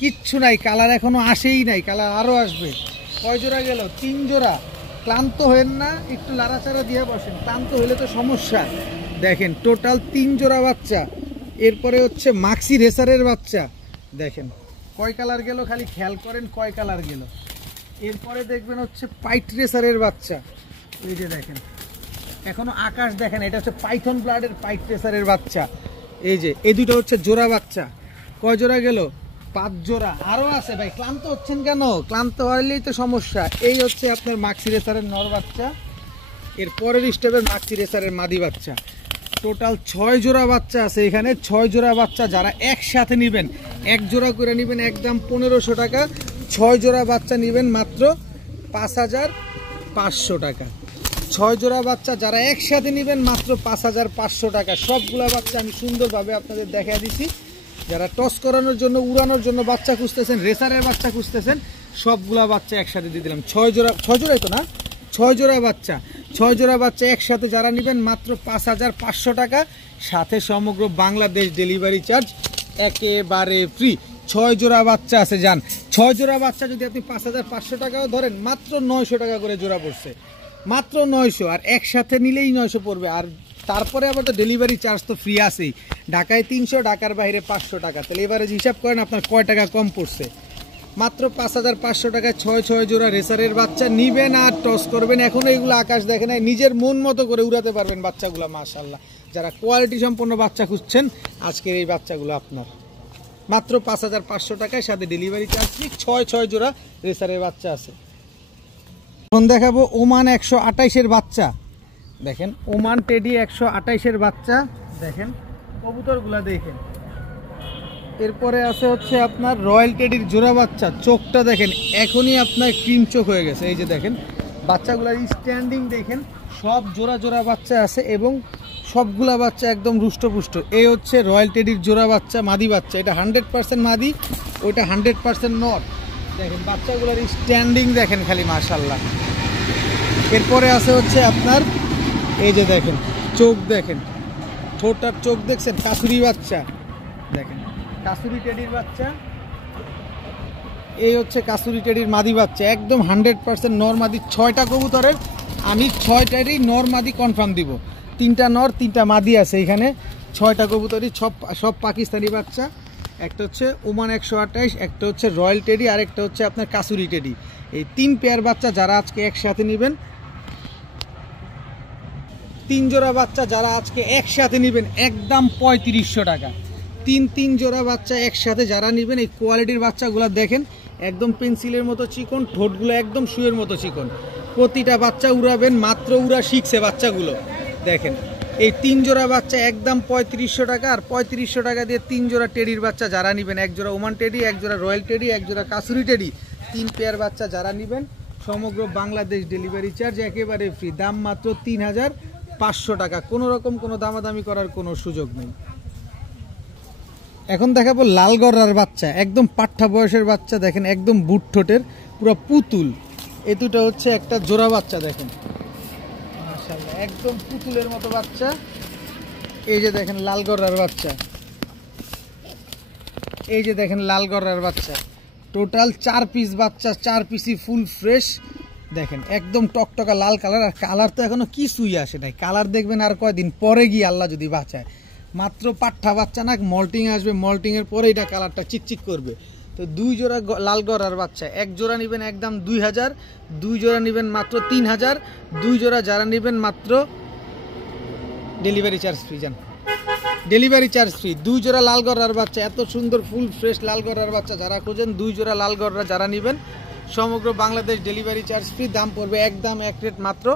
কিচ্ছু নাই, কালার এখনো আসেই নাই, কালার আরও আসবে। কয় জোড়া গেল? 3 জোড়া। ক্লান্ত হবেন না, একটু লাড়াচাড়া দিয়ে বসেন, ক্লান্ত হলে তো সমস্যা। দেখেন টোটাল 3 জোড়া বাচ্চা। এরপরে হচ্ছে মাক্সি রেসারের বাচ্চা, দেখেন কয় কালার গেল, খালি খেয়াল করেন কয় কালার গেল। এরপরে দেখবেন হচ্ছে পাইট রেসারের বাচ্চা। এই যে দেখেন এখনো আকাশ দেখেন, এটা হচ্ছে পাইথন ব্লাডের পাইট রেসারের বাচ্চা। এই যে এই দুটো হচ্ছে জোড়া বাচ্চা। কয় জোড়া গেল? 5 জোড়া। আরও আছে ভাই, ক্লান্ত হচ্ছেন কেন? ক্লান্ত হলেই তো সমস্যা। এই হচ্ছে আপনার মাক্সি রেসারের নর বাচ্চা। এর পরের স্টেপের মাক্সি রেসারের মাদি বাচ্চা। টোটাল 6 জোড়া বাচ্চা আছে এখানে। 6 জোড়া বাচ্চা যারা একসাথে নেবেন, এক জোড়া করে নেবেন একদম 1500 টাকা। 6 জোড়া বাচ্চা নেবেন মাত্র 5500 টাকা। 6 জোড়া বাচ্চা যারা একসাথে নেবেন মাত্র 5500 টাকা। সবগুলা বাচ্চা আমি সুন্দরভাবে আপনাদের দেখা দিছি। যারা টস করানোর জন্য, উড়ানোর জন্য বাচ্চা খুঁজতেছেন, রেসারের বাচ্চা খুঁজতেছেন, সবগুলা বাচ্চা একসাথে দিয়ে দিলাম। 6 জোড়াই তো না, 6 জোড়া বাচ্চা। 6 জোড়া বাচ্চা একসাথে যারা নেবেন মাত্র 5500 টাকা, সাথে সমগ্র বাংলাদেশ ডেলিভারি চার্জ একেবারে ফ্রি। 6 জোড়া বাচ্চা আছে যান। 6 জোড়া বাচ্চা যদি আপনি 5500 টাকাও ধরেন, মাত্র 900 টাকা করে জোড়া পড়ছে, মাত্র 900। আর একসাথে নিলেই 900 পড়বে। আর তারপরে আবার তো ডেলিভারি চার্জ তো ফ্রি আছেই। ঢাকায় 300, ঢাকার বাইরে 500 টাকা। তাহলে এবারে হিসাব করেন আপনার কয় টাকা কম পড়ছে। মাত্র 5500 টাকায় 6 জোড়া রেসারের বাচ্চা নিবেন আর টস করবেন। এখনো এগুলো আকাশ দেখে নাই, নিজের মন মতো করে উড়াতে পারবেন বাচ্চাগুলো, মাশাআল্লাহ। যারা কোয়ালিটি সম্পন্ন বাচ্চা খুঁজছেন, আজকের এই বাচ্চাগুলো আপনার মাত্র 5500 টাকায়, সাথে ডেলিভারি চার্জ ফ্রি। 6 জোড়া রেসারের বাচ্চা আছে। এখন দেখাবো ওমান 128-এর বাচ্চা। দেখেন ওমান টেডি 128-এর বাচ্চা। দেখেন কবুতরগুলা দেখেন। এরপরে আছে হচ্ছে আপনার রয়্যাল টেডির জোড়া বাচ্চা। চোখটা দেখেন এখনই আপনার ক্রিম চোখ হয়ে গেছে। এই যে দেখেন বাচ্চাগুলার স্ট্যান্ডিং দেখেন, সব জোড়া জোড়া বাচ্চা আছে এবং সবগুলা বাচ্চা একদম রুষ্টপুষ্ট। এই হচ্ছে রয়্যাল টেডির জোড়া বাচ্চা, মাদি বাচ্চা। এটা 100% মাদি, ওইটা 100% নর। দেখেন বাচ্চাগুলোর স্ট্যান্ডিং দেখেন খালি, মাশাআল্লাহ। এরপরে আছে হচ্ছে আপনার এই যে দেখেন চোখ দেখেন, ঠোঁটার চোখ দেখছেন, কাসুরি বাচ্চা। দেখেন কাসুরি টেডির বাচ্চা। এই হচ্ছে কাসুরি টেডির মাদি বাচ্চা, একদম 100% নর মাদি। 6টা কবুতরের আমি 6টারই নর মাদি কনফার্ম দিব। 3টা নর 3টা মাদি আছে এখানে। 6টা কবুতরই সব পাকিস্তানি বাচ্চা। একটা হচ্ছে ওমান 128, একটা হচ্ছে রয়্যাল টেডি, আর একটা হচ্ছে আপনার কাসুরি টেডি। এই 3 পেয়ার বাচ্চা যারা আজকে একসাথে নেবেন, 3 জোড়া বাচ্চা যারা আজকে একসাথে নেবেন একদম 3500 টাকা। 3 জোড়া বাচ্চা একসাথে যারা নেবেন, এই কোয়ালিটির বাচ্চাগুলো দেখেন একদম পেন্সিলের মতো চিকন, ঠোঁটগুলো একদম শুয়ের মতো চিকন। প্রতিটা বাচ্চা উড়াবেন, মাত্র উড়া শিখছে বাচ্চাগুলো। দেখেন এই 3 জোড়া বাচ্চা একদম 3500 টাকা। আর 3500 টাকা দিয়ে 3 জোড়া টেডির বাচ্চা যারা নেবেন, 1 জোড়া ওমান টেডি, 1 জোড়া রয়্যাল টেডি, 1 জোড়া কাসুরি টেডি, 3 পেয়ার বাচ্চা যারা নেবেন, সমগ্র বাংলাদেশ ডেলিভারি চার্জ একেবারে ফ্রি। দাম মাত্র 3500 টাকা। কোনো রকম কোনো দামাদামি করার কোনো সুযোগ নেই। এখন দেখাবো লাল গররার বাচ্চা, একদম পাঠ্যা বয়সের বাচ্চা। দেখেন একদম বুট ঠোঁটের, পুরো পুতুল। এই দুটো হচ্ছে একটা জোড়া বাচ্চা। দেখেন মাশাআল্লাহ, একদম পুতুলের মতো বাচ্চা। এই যে দেখেন লাল গররার বাচ্চা। এই যে দেখেন লাল গররার বাচ্চা। টোটাল 4 পিস বাচ্চা, 4 পিসই ফুল ফ্রেশ। দেখেন একদম টকটকা লাল কালার। আর কালার তো এখনো কিছুই আসে নাই, কালার দেখবেন আর কয়দিন পরে গিয়ে, আল্লাহ যদি বাঁচায়। মাত্র পাঠ্যা বাচ্চা না, মল্টিং আসবে, মল্টিংয়ের পরে এটা কালারটা চিকচিক করবে। তো 2 জোড়া লাল গররার বাচ্চা, 1 জোড়া নেবেন একদম 2000, 2 জোড়া নেবেন মাত্র 3000, 2 জোড়া যারা নেবেন মাত্র ডেলিভারি চার্জ ফ্রি। যান ডেলিভারি চার্জ ফ্রি। 2 জোড়া লাল গররার বাচ্চা, এত সুন্দর ফুল ফ্রেশ লাল গররার বাচ্চা যারা খোঁজেন, 2 জোড়া লাল গররা যারা নেবেন সমগ্র বাংলাদেশ ডেলিভারি চার্জ ফ্রি। দাম পড়বে একদম এক রেট মাত্র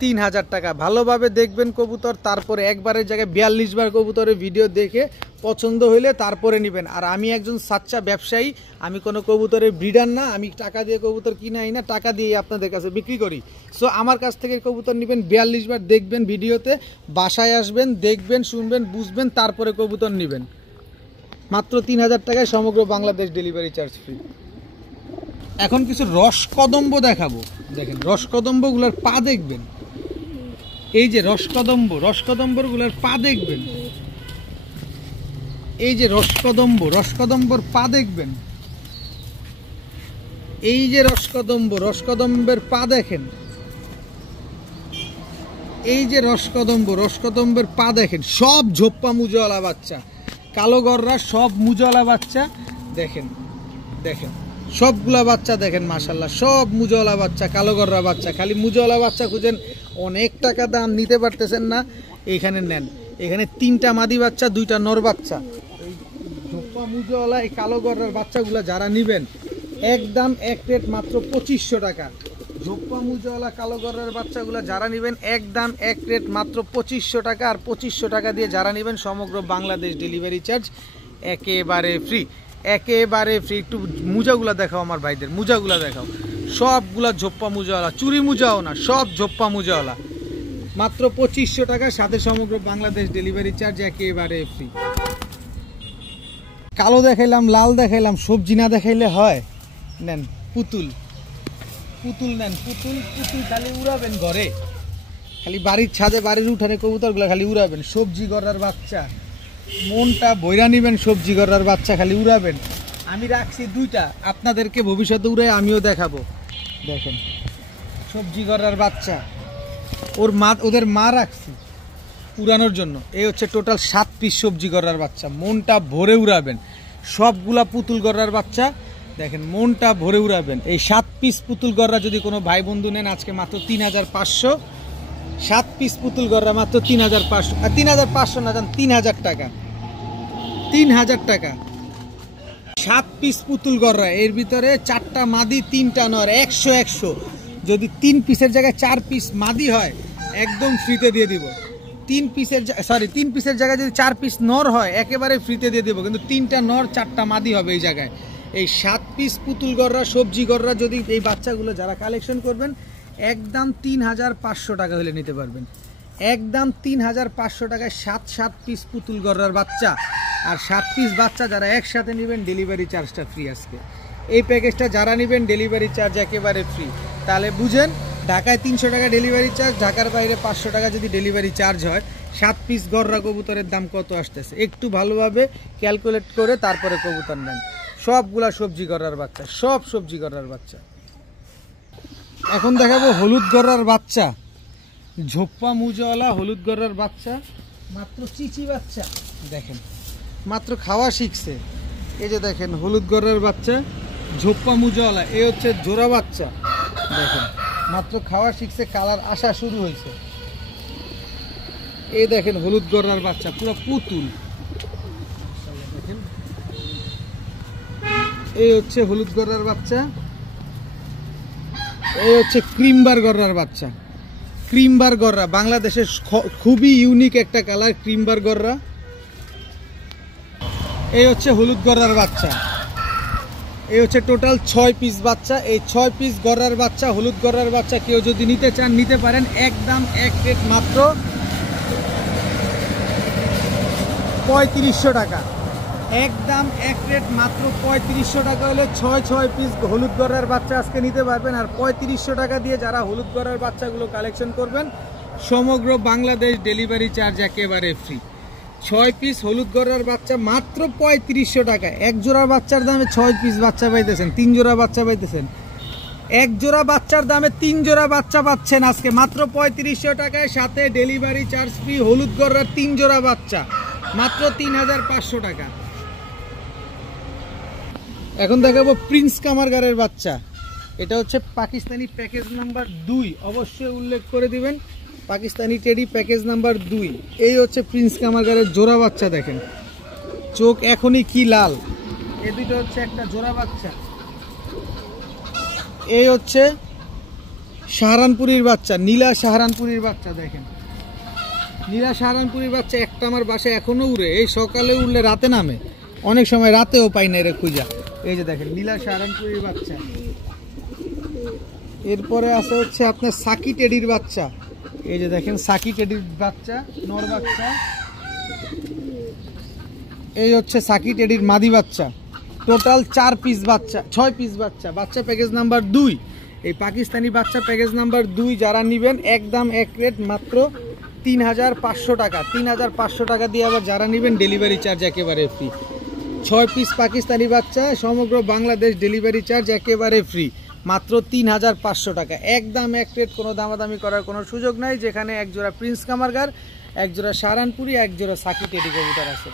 3000 টাকা। ভালোভাবে দেখবেন কবুতর, তারপরে একবারের জায়গায় 42 বার কবুতরের ভিডিও দেখে পছন্দ হইলে তারপরে নেবেন। আর আমি একজন সাচ্চা ব্যবসায়ী, আমি কোনো কবুতরের ব্রিডার না, আমি টাকা দিয়ে কবুতর কিনাই না, টাকা দিয়ে আপনাদের কাছে বিক্রি করি। সো আমার কাছ থেকে কবুতর নেবেন, 42 বার দেখবেন ভিডিওতে, বাসায় আসবেন, দেখবেন, শুনবেন, বুঝবেন, তারপরে কবুতর নেবেন। মাত্র 3000 টাকায় সমগ্র বাংলাদেশ ডেলিভারি চার্জ ফ্রি। এখন কিছু রসকদম্ব দেখাবো। দেখেন রসকদম্বগুলোর পা দেখবেন, এই যে রসকদম্বরগুলোর পা দেখবেন, এই যে রসকদম্বর পা দেখবেন, এই যে রসকদম্বের পা দেখেন, এই যে রসকদম্বের পা দেখেন, সব ঝোপ্পা মুজওয়ালা বাচ্চা, কালো গররা সব মুজওয়ালা বাচ্চা। দেখেন দেখেন সবগুলা বাচ্চা দেখেন, মাশাল্লাহ সব মুজওয়ালা বাচ্চা, কালো গররা বাচ্চা। খালি মুজওয়ালা বাচ্চা খুঁজেন, অনেক টাকা দাম, নিতে পারতেছেন না, এইখানে নেন। এখানে 3টা মাদি বাচ্চা, 2টা নর বাচ্চা। এই ঝোপ্পা মুজওয়ালা এই কালো গররার বাচ্চাগুলো যারা নেবেন একদম এক রেট মাত্র 2500 টাকা। ঝোপ্পা মুজওয়ালা কালো গররার বাচ্চাগুলো যারা নেবেন একদম এক রেট মাত্র 2500 টাকা। আর 2500 টাকা দিয়ে যারা নেবেন সমগ্র বাংলাদেশ ডেলিভারি চার্জ একেবারে ফ্রি, একেবারে ফ্রি। একটু মুজাগুলা দেখাও আমার ভাইদের, মুজাগুলা দেখাও, সবগুলা ঝোপ্পা মুজাওয়ালা, চুরি মুজাও না, সব ঝোপ্পা মুজাওয়ালা। মাত্র 2500 টাকা, সাথে সমগ্র বাংলাদেশ ডেলিভারি চার্জ একেবারে ফ্রি। কালো দেখাইলাম, লাল দেখাইলাম, সবজি না দেখাইলে হয়? নেন পুতুল নেন, পুতুল খালি উড়াবেন ঘরে, খালি বাড়ির ছাদে, বাড়ির উঠানে কবুতরগুলো খালি উড়াবেন। সবজি গড়ার বাচ্চা, মনটা বইরা নিবেন, সবজি গড়ার বাচ্চা খালি উড়াবেন। আমি রাখছি 2টা, আপনাদেরকে ভবিষ্যতে উড়ে আমিও দেখাবো। দেখেন সবজি গড়ার বাচ্চা, ওদের মা রাখছি উড়ানোর জন্য। এই হচ্ছে টোটাল 7 পিস সবজি গড়ার বাচ্চা, মনটা ভরে উড়াবেন। সবগুলা পুতুল গড়ার বাচ্চা, দেখেন মনটা ভরে উড়াবেন। এই 7 পিস পুতুল গড়া যদি কোনো ভাই বন্ধু নেন আজকে মাত্র 3500। 7 পিস পুতুল গড়া মাত্র 3500, 3500 না, জান 3000 টাকা, 3000 টাকা। 7 পিস পুতুল গড়া, এর ভিতরে 4টা মাদি 3টা নর, 100। যদি 3 পিসের জায়গায় 4 পিস মাদি হয় একদম ফ্রিতে দিয়ে দিব। 3 পিসের জায়গায় যদি 4 পিস নর হয় একেবারে ফ্রিতে দিয়ে দেবো, কিন্তু 3টা নর 4টা মাদি হবে এই জায়গায়। এই 7 পিস পুতুল গড়রা, সবজি গড়রা যদি এই বাচ্চাগুলো যারা কালেকশন করবেন একদম 3500 টাকা হলে নিতে পারবেন। একদম 3500 টাকায় 7 পিস পুতুল গড়রার বাচ্চা। আর 7 পিস বাচ্চা যারা একসাথে নেবেন ডেলিভারি চার্জটা ফ্রি আজকে। এই প্যাকেজটা যারা নেবেন ডেলিভারি চার্জ একেবারে ফ্রি। তাহলে বুঝেন, ঢাকায় 300 টাকা ডেলিভারি চার্জ, ঢাকার বাইরে 500 টাকা যদি ডেলিভারি চার্জ হয়, 7 পিস গড়রা কবুতরের দাম কত আসতেছে একটু ভালোভাবে ক্যালকুলেট করে তারপরে কবুতর নেন। সবগুলা সবজি গড়ার বাচ্চা, সব সবজি গড়ার বাচ্চা। এখন দেখাবো হলুদ গড়ার বাচ্চা, ঝোপ্পা মুজওয়ালা হলুদ গড়ার বাচ্চা, মাত্র চিচি বাচ্চা। দেখেন মাত্র খাওয়া শিখছে। এই যে দেখেন হলুদ গড়ার বাচ্চা, ঝোপ্পা মুজওয়ালা, এই হচ্ছে জোড়া বাচ্চা। দেখেন মাত্র খাওয়া শিখছে, কালার আসা শুরু হয়েছে। এই দেখেন হলুদ গড়ার বাচ্চা, পুরো পুতুল। দেখেন এই হচ্ছে হলুদ গড়ার বাচ্চা, এই হচ্ছে ক্রিমবার গড়ার বাচ্চা। ক্রিমবার গড়া বাংলাদেশের খুবই ইউনিক একটা কালার, ক্রিমবার গড়া। এই হচ্ছে হলুদ গড়ার বাচ্চা, এই হচ্ছে টোটাল 6 পিস বাচ্চা। এই 6 পিস গড়ার বাচ্চা, হলুদ গড়ার বাচ্চা কেউ যদি নিতে চান নিতে পারেন। একদম এক রেট মাত্র 3500 টাকা। একদম এক রেট মাত্র 3500 টাকা হলে 6 পিস হলুদ গড়ার বাচ্চা আজকে নিতে পারবেন। আর 3500 টাকা দিয়ে যারা হলুদ গড়ার বাচ্চাগুলো কালেকশন করবেন সমগ্র বাংলাদেশ ডেলিভারি চার্জ একেবারে ফ্রি। 6 পিস হলুদ গড়ার বাচ্চা মাত্র 3500 টাকা। এক জোড়া বাচ্চার দামে 6 পিস বাচ্চা পাইতেছেন, 3 জোড়া বাচ্চা পাইতেছেন। এক জোড়া বাচ্চার দামে 3 জোড়া বাচ্চা পাচ্ছেন আজকে মাত্র 3500 টাকায়, সাথে ডেলিভারি চার্জ ফ্রি। হলুদ গড়ার 3 জোড়া বাচ্চা মাত্র 3500 টাকা। এখন দেখাবো প্রিন্স কামারগারের বাচ্চা। এটা হচ্ছে পাকিস্তানি প্যাকেজ নাম্বার 2, অবশ্যই উল্লেখ করে দিবেন, পাকিস্তানি টেডি প্যাকেজ নাম্বার 2। এই হচ্ছে প্রিন্স কামারগারের জোড়া বাচ্চা। দেখেন চোখ এখনই কি লাল। এই দুটো হচ্ছে একটা জোড়া বাচ্চা। এই হচ্ছে সাহারানপুরীর বাচ্চা, নীলা সাহারানপুরীর বাচ্চা। দেখেন নীলা সাহারানপুরীর বাচ্চা একটা আমার বাসায় এখনো উড়ে, এই সকালে উড়লে রাতে নামে, অনেক সময় রাতেও পাই না এর খুঁজা। এই যে দেখেন নীলা সাহারানপুরীর বাচ্চা। এরপরে আছে হচ্ছে আপনার সাকি টেডির বাচ্চা। এই যে দেখেন সাকি টেডির বাচ্চা, নর বাচ্চা। এই হচ্ছে সাকি টেডির মাদি বাচ্চা। টোটাল 4 পিস বাচ্চা, 6 পিস বাচ্চা। বাচ্চা প্যাকেজ নাম্বার 2, এই পাকিস্তানি বাচ্চা প্যাকেজ নাম্বার 2 যারা নেবেন একদম এক রেট মাত্র 3500 টাকা। 3500 টাকা দিয়ে আবার যারা নেবেন ডেলিভারি চার্জ একেবারে ফ্রি। 6 পিস পাকিস্তানি বাচ্চা, সমগ্র বাংলাদেশ ডেলিভারি চার্জ একেবারে ফ্রি, মাত্র 3500 টাকা। একদম এক রেট, কোনো দামাদামি করার কোনো সুযোগ নাই। যেখানে এক জোড়া প্রিন্স কামারগার, এক জোড়া সাহারানপুরি, এক জোড়া সাকি টেডি কবুতর আছে।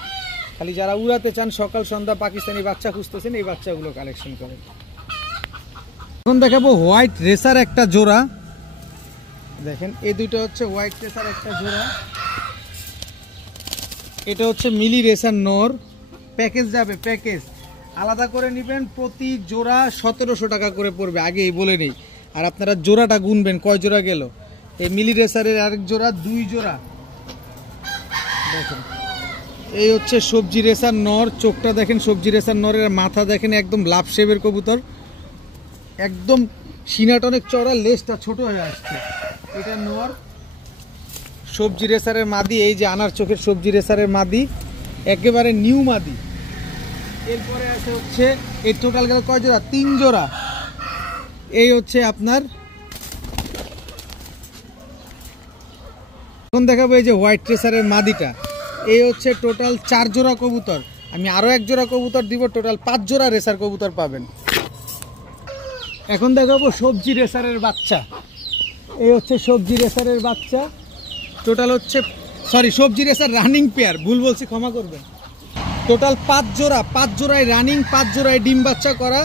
খালি যারা উড়াতে চান সকাল সন্ধ্যা পাকিস্তানি বাচ্চা খুঁজতেছেন, এই বাচ্চাগুলো কালেকশন করেন। এখন দেখাবো হোয়াইট রেসার একটা জোড়া। দেখেন এই দুইটা হচ্ছে হোয়াইট রেসার একটা জোড়া। এটা হচ্ছে মিলি রেসার নর। প্যাকেজ যাবে, প্যাকেজ আলাদা করে নেবেন, প্রতি জোড়া 1700 টাকা করে পড়বে, আগেই বলে নেই। আর আপনারা জোড়াটা গুনবেন কয় জোড়া গেল। এই মিলি রেসারের আরেক জোড়া, 2 জোড়া। দেখেন এই হচ্ছে সবজি রেসার নর। চোখটা দেখেন সবজি রেসার নরের, মাথা দেখেন একদম লাভ শেপের কবুতর, একদম সিনাটা অনেক চড়া, লেজটা ছোট হয়ে আসছে। এটা নর সবজি রেসারের মাদি। এই যে আনার চোখের সবজি রেসারের মাদি, একেবারে নিউ মাদি। এরপরে আছে হচ্ছে এই টোটাল গেল কয় জোড়া, 3 জোড়া। এই হচ্ছে আপনার, এখন দেখাবো এই যে হোয়াইট রেসারের মাদিটা। এই হচ্ছে টোটাল 4 জোড়া কবুতর। আমি আরো 1 জোড়া কবুতর দিব, টোটাল 5 জোড়া রেসার কবুতর পাবেন। এখন দেখাবো সবজি রেসারের বাচ্চা। এই হচ্ছে সবজি রেসারের বাচ্চা। টোটাল হচ্ছে সবজি রেসার রানিং পেয়ার, ভুল বলছি ক্ষমা করবেন। টোটাল 5 জোড়া, 5 জোড়ায় রানিং, 5 জোড়ায় ডিম বাচ্চা করা।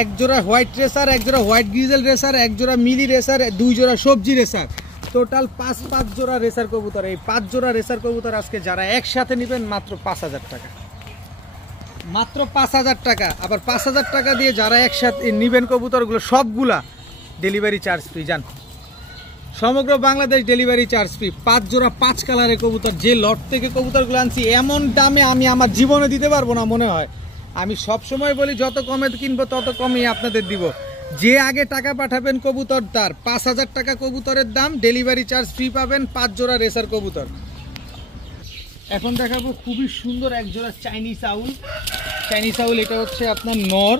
1 জোড়া হোয়াইট রেসার, 1 জোড়া হোয়াইট গ্রিজেল রেসার, 1 জোড়া মিলি রেসার, 2 জোড়া সবজি রেসার। টোটাল 5 জোড়া রেসার কবুতর। এই 5 জোড়া রেসার কবুতর আজকে যারা একসাথে নেবেন মাত্র 5000 টাকা, মাত্র 5000 টাকা। আবার 5000 টাকা দিয়ে যারা একসাথে নেবেন কবুতরগুলো সবগুলা ডেলিভারি চার্জ ফ্রি। যান, সমগ্র বাংলাদেশ ডেলিভারি চার্জ ফ্রি। 5 জোড়া 5 কালারের কবুতর। যে লট থেকে কবুতরগুলো আনছি এমন দামে আমি আমার জীবনে দিতে পারবো না মনে হয়। আমি সব সময় বলি যত কমে কিনবো তত কমই আপনাদের দিব। যে আগে টাকা পাঠাবেন কবুতর তার 5000 টাকা কবুতরের দাম, ডেলিভারি চার্জ ফ্রি পাবেন, 5 জোড়া রেসার কবুতর। এখন দেখাবো খুবই সুন্দর এক জোড়া চাইনিজ আউল। চাইনিজ আউল এটা হচ্ছে আপনার নর,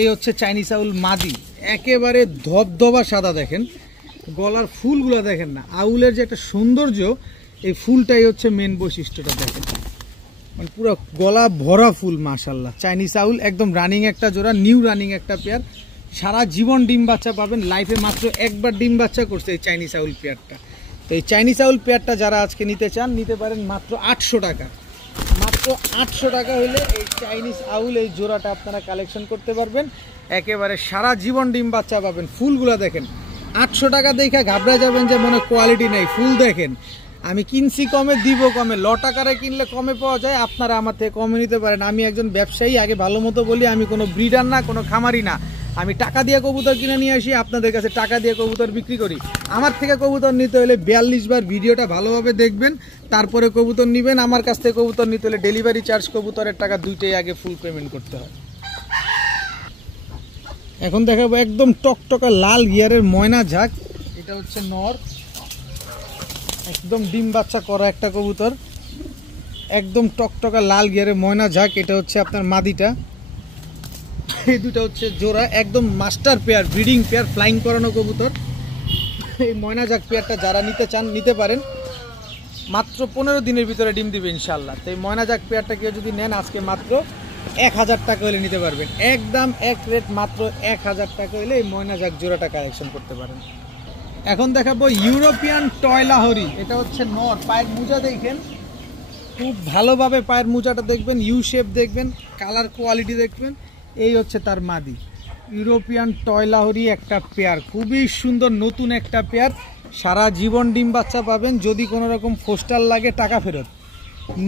এই হচ্ছে চাইনিজ আউল মাদি। একেবারে ধবধবা সাদা, দেখেন গলার ফুলগুলো দেখেন না, আউলের যে একটা সৌন্দর্য, এই ফুলটাই হচ্ছে মেন বৈশিষ্ট্যটা। দেখেন মানে পুরো গলা ভরা ফুল, মাশাল্লাহ। চাইনিজ আউল একদম রানিং একটা জোড়া, নিউ রানিং একটা পেয়ার। সারা জীবন ডিম বাচ্চা পাবেন, লাইফে মাত্র একবার ডিম বাচ্চা করছে এই চাইনিজ আউল পেয়ারটা। তো এই চাইনিজ আউল পেয়ারটা যারা আজকে নিতে চান নিতে পারেন মাত্র 800 টাকা। মাত্র 800 টাকা হলে এই চাইনিজ আউল এই জোড়াটা আপনারা কালেকশন করতে পারবেন। একেবারে সারা জীবন ডিম বাচ্চা পাবেন। ফুলগুলো দেখেন, 800 টাকা দেখে ঘাবড়া যাবেন যে মনে কোয়ালিটি নেই। ফুল দেখেন, আমি কিনছি কমে, দিব কমে। লট আকারে কিনলে কমে পাওয়া যায়, আপনারা আমার থেকে কমে নিতে পারেন। আমি একজন ব্যবসায়ী, আগে ভালো মতো বলি, আমি কোনো ব্রিডার না, কোনো খামারি না। আমি টাকা দিয়ে কবুতর কিনে নিয়ে আসি, আপনাদের কাছে টাকা দিয়ে কবুতর বিক্রি করি। আমার থেকে কবুতর নিতে হলে 42 বার ভিডিওটা ভালোভাবে দেখবেন, তারপরে কবুতর নেবেন। আমার কাছ থেকে কবুতর নিতে হলে ডেলিভারি চার্জ, কবুতরের টাকা দুইটাই আগে ফুল পেমেন্ট করতে হয়। এখন দেখাবো একদম টকটকা লাল গিয়ারের ময়না ঝাঁক। এটা হচ্ছে নর, একদম ডিম বাচ্চা করা একটা কবুতর, একদম টকটকা লাল গিয়ারের ময়না ঝাঁক। এটা হচ্ছে আপনার মাদিটা। এই দুটো হচ্ছে জোড়া, একদম master pair, breeding pair, flying করানো কবুতর। এই ময়না ঝাঁক পেয়ারটা যারা নিতে চান নিতে পারেন, মাত্র 15 দিনের ভিতরে ডিম দিবে ইনশাল্লাহ। তো এই ময়না ঝাঁক পেয়ারটা কেউ যদি নেন আজকে মাত্র 1000 টাকা হলে নিতে পারবেন। একদম এক রেট, মাত্র 1000 টাকা হলে এই ময়না ঝাঁক জোড়াটা কালেকশন করতে পারেন। এখন দেখাবো ইউরোপিয়ান টয় লাহোরি। এটা হচ্ছে নর। পায়ের মোজা দেখেন, খুব ভালোভাবে পায়ের মোজাটা দেখবেন, ইউ শেপ দেখবেন, কালার কোয়ালিটি দেখবেন। এই হচ্ছে তার মাদি। ইউরোপিয়ান টয় লাহোরি একটা পেয়ার, খুবই সুন্দর নতুন একটা পেয়ার। সারা জীবন ডিম বাচ্চা পাবেন। যদি কোনো রকম ফোস্টার লাগে টাকা ফেরত।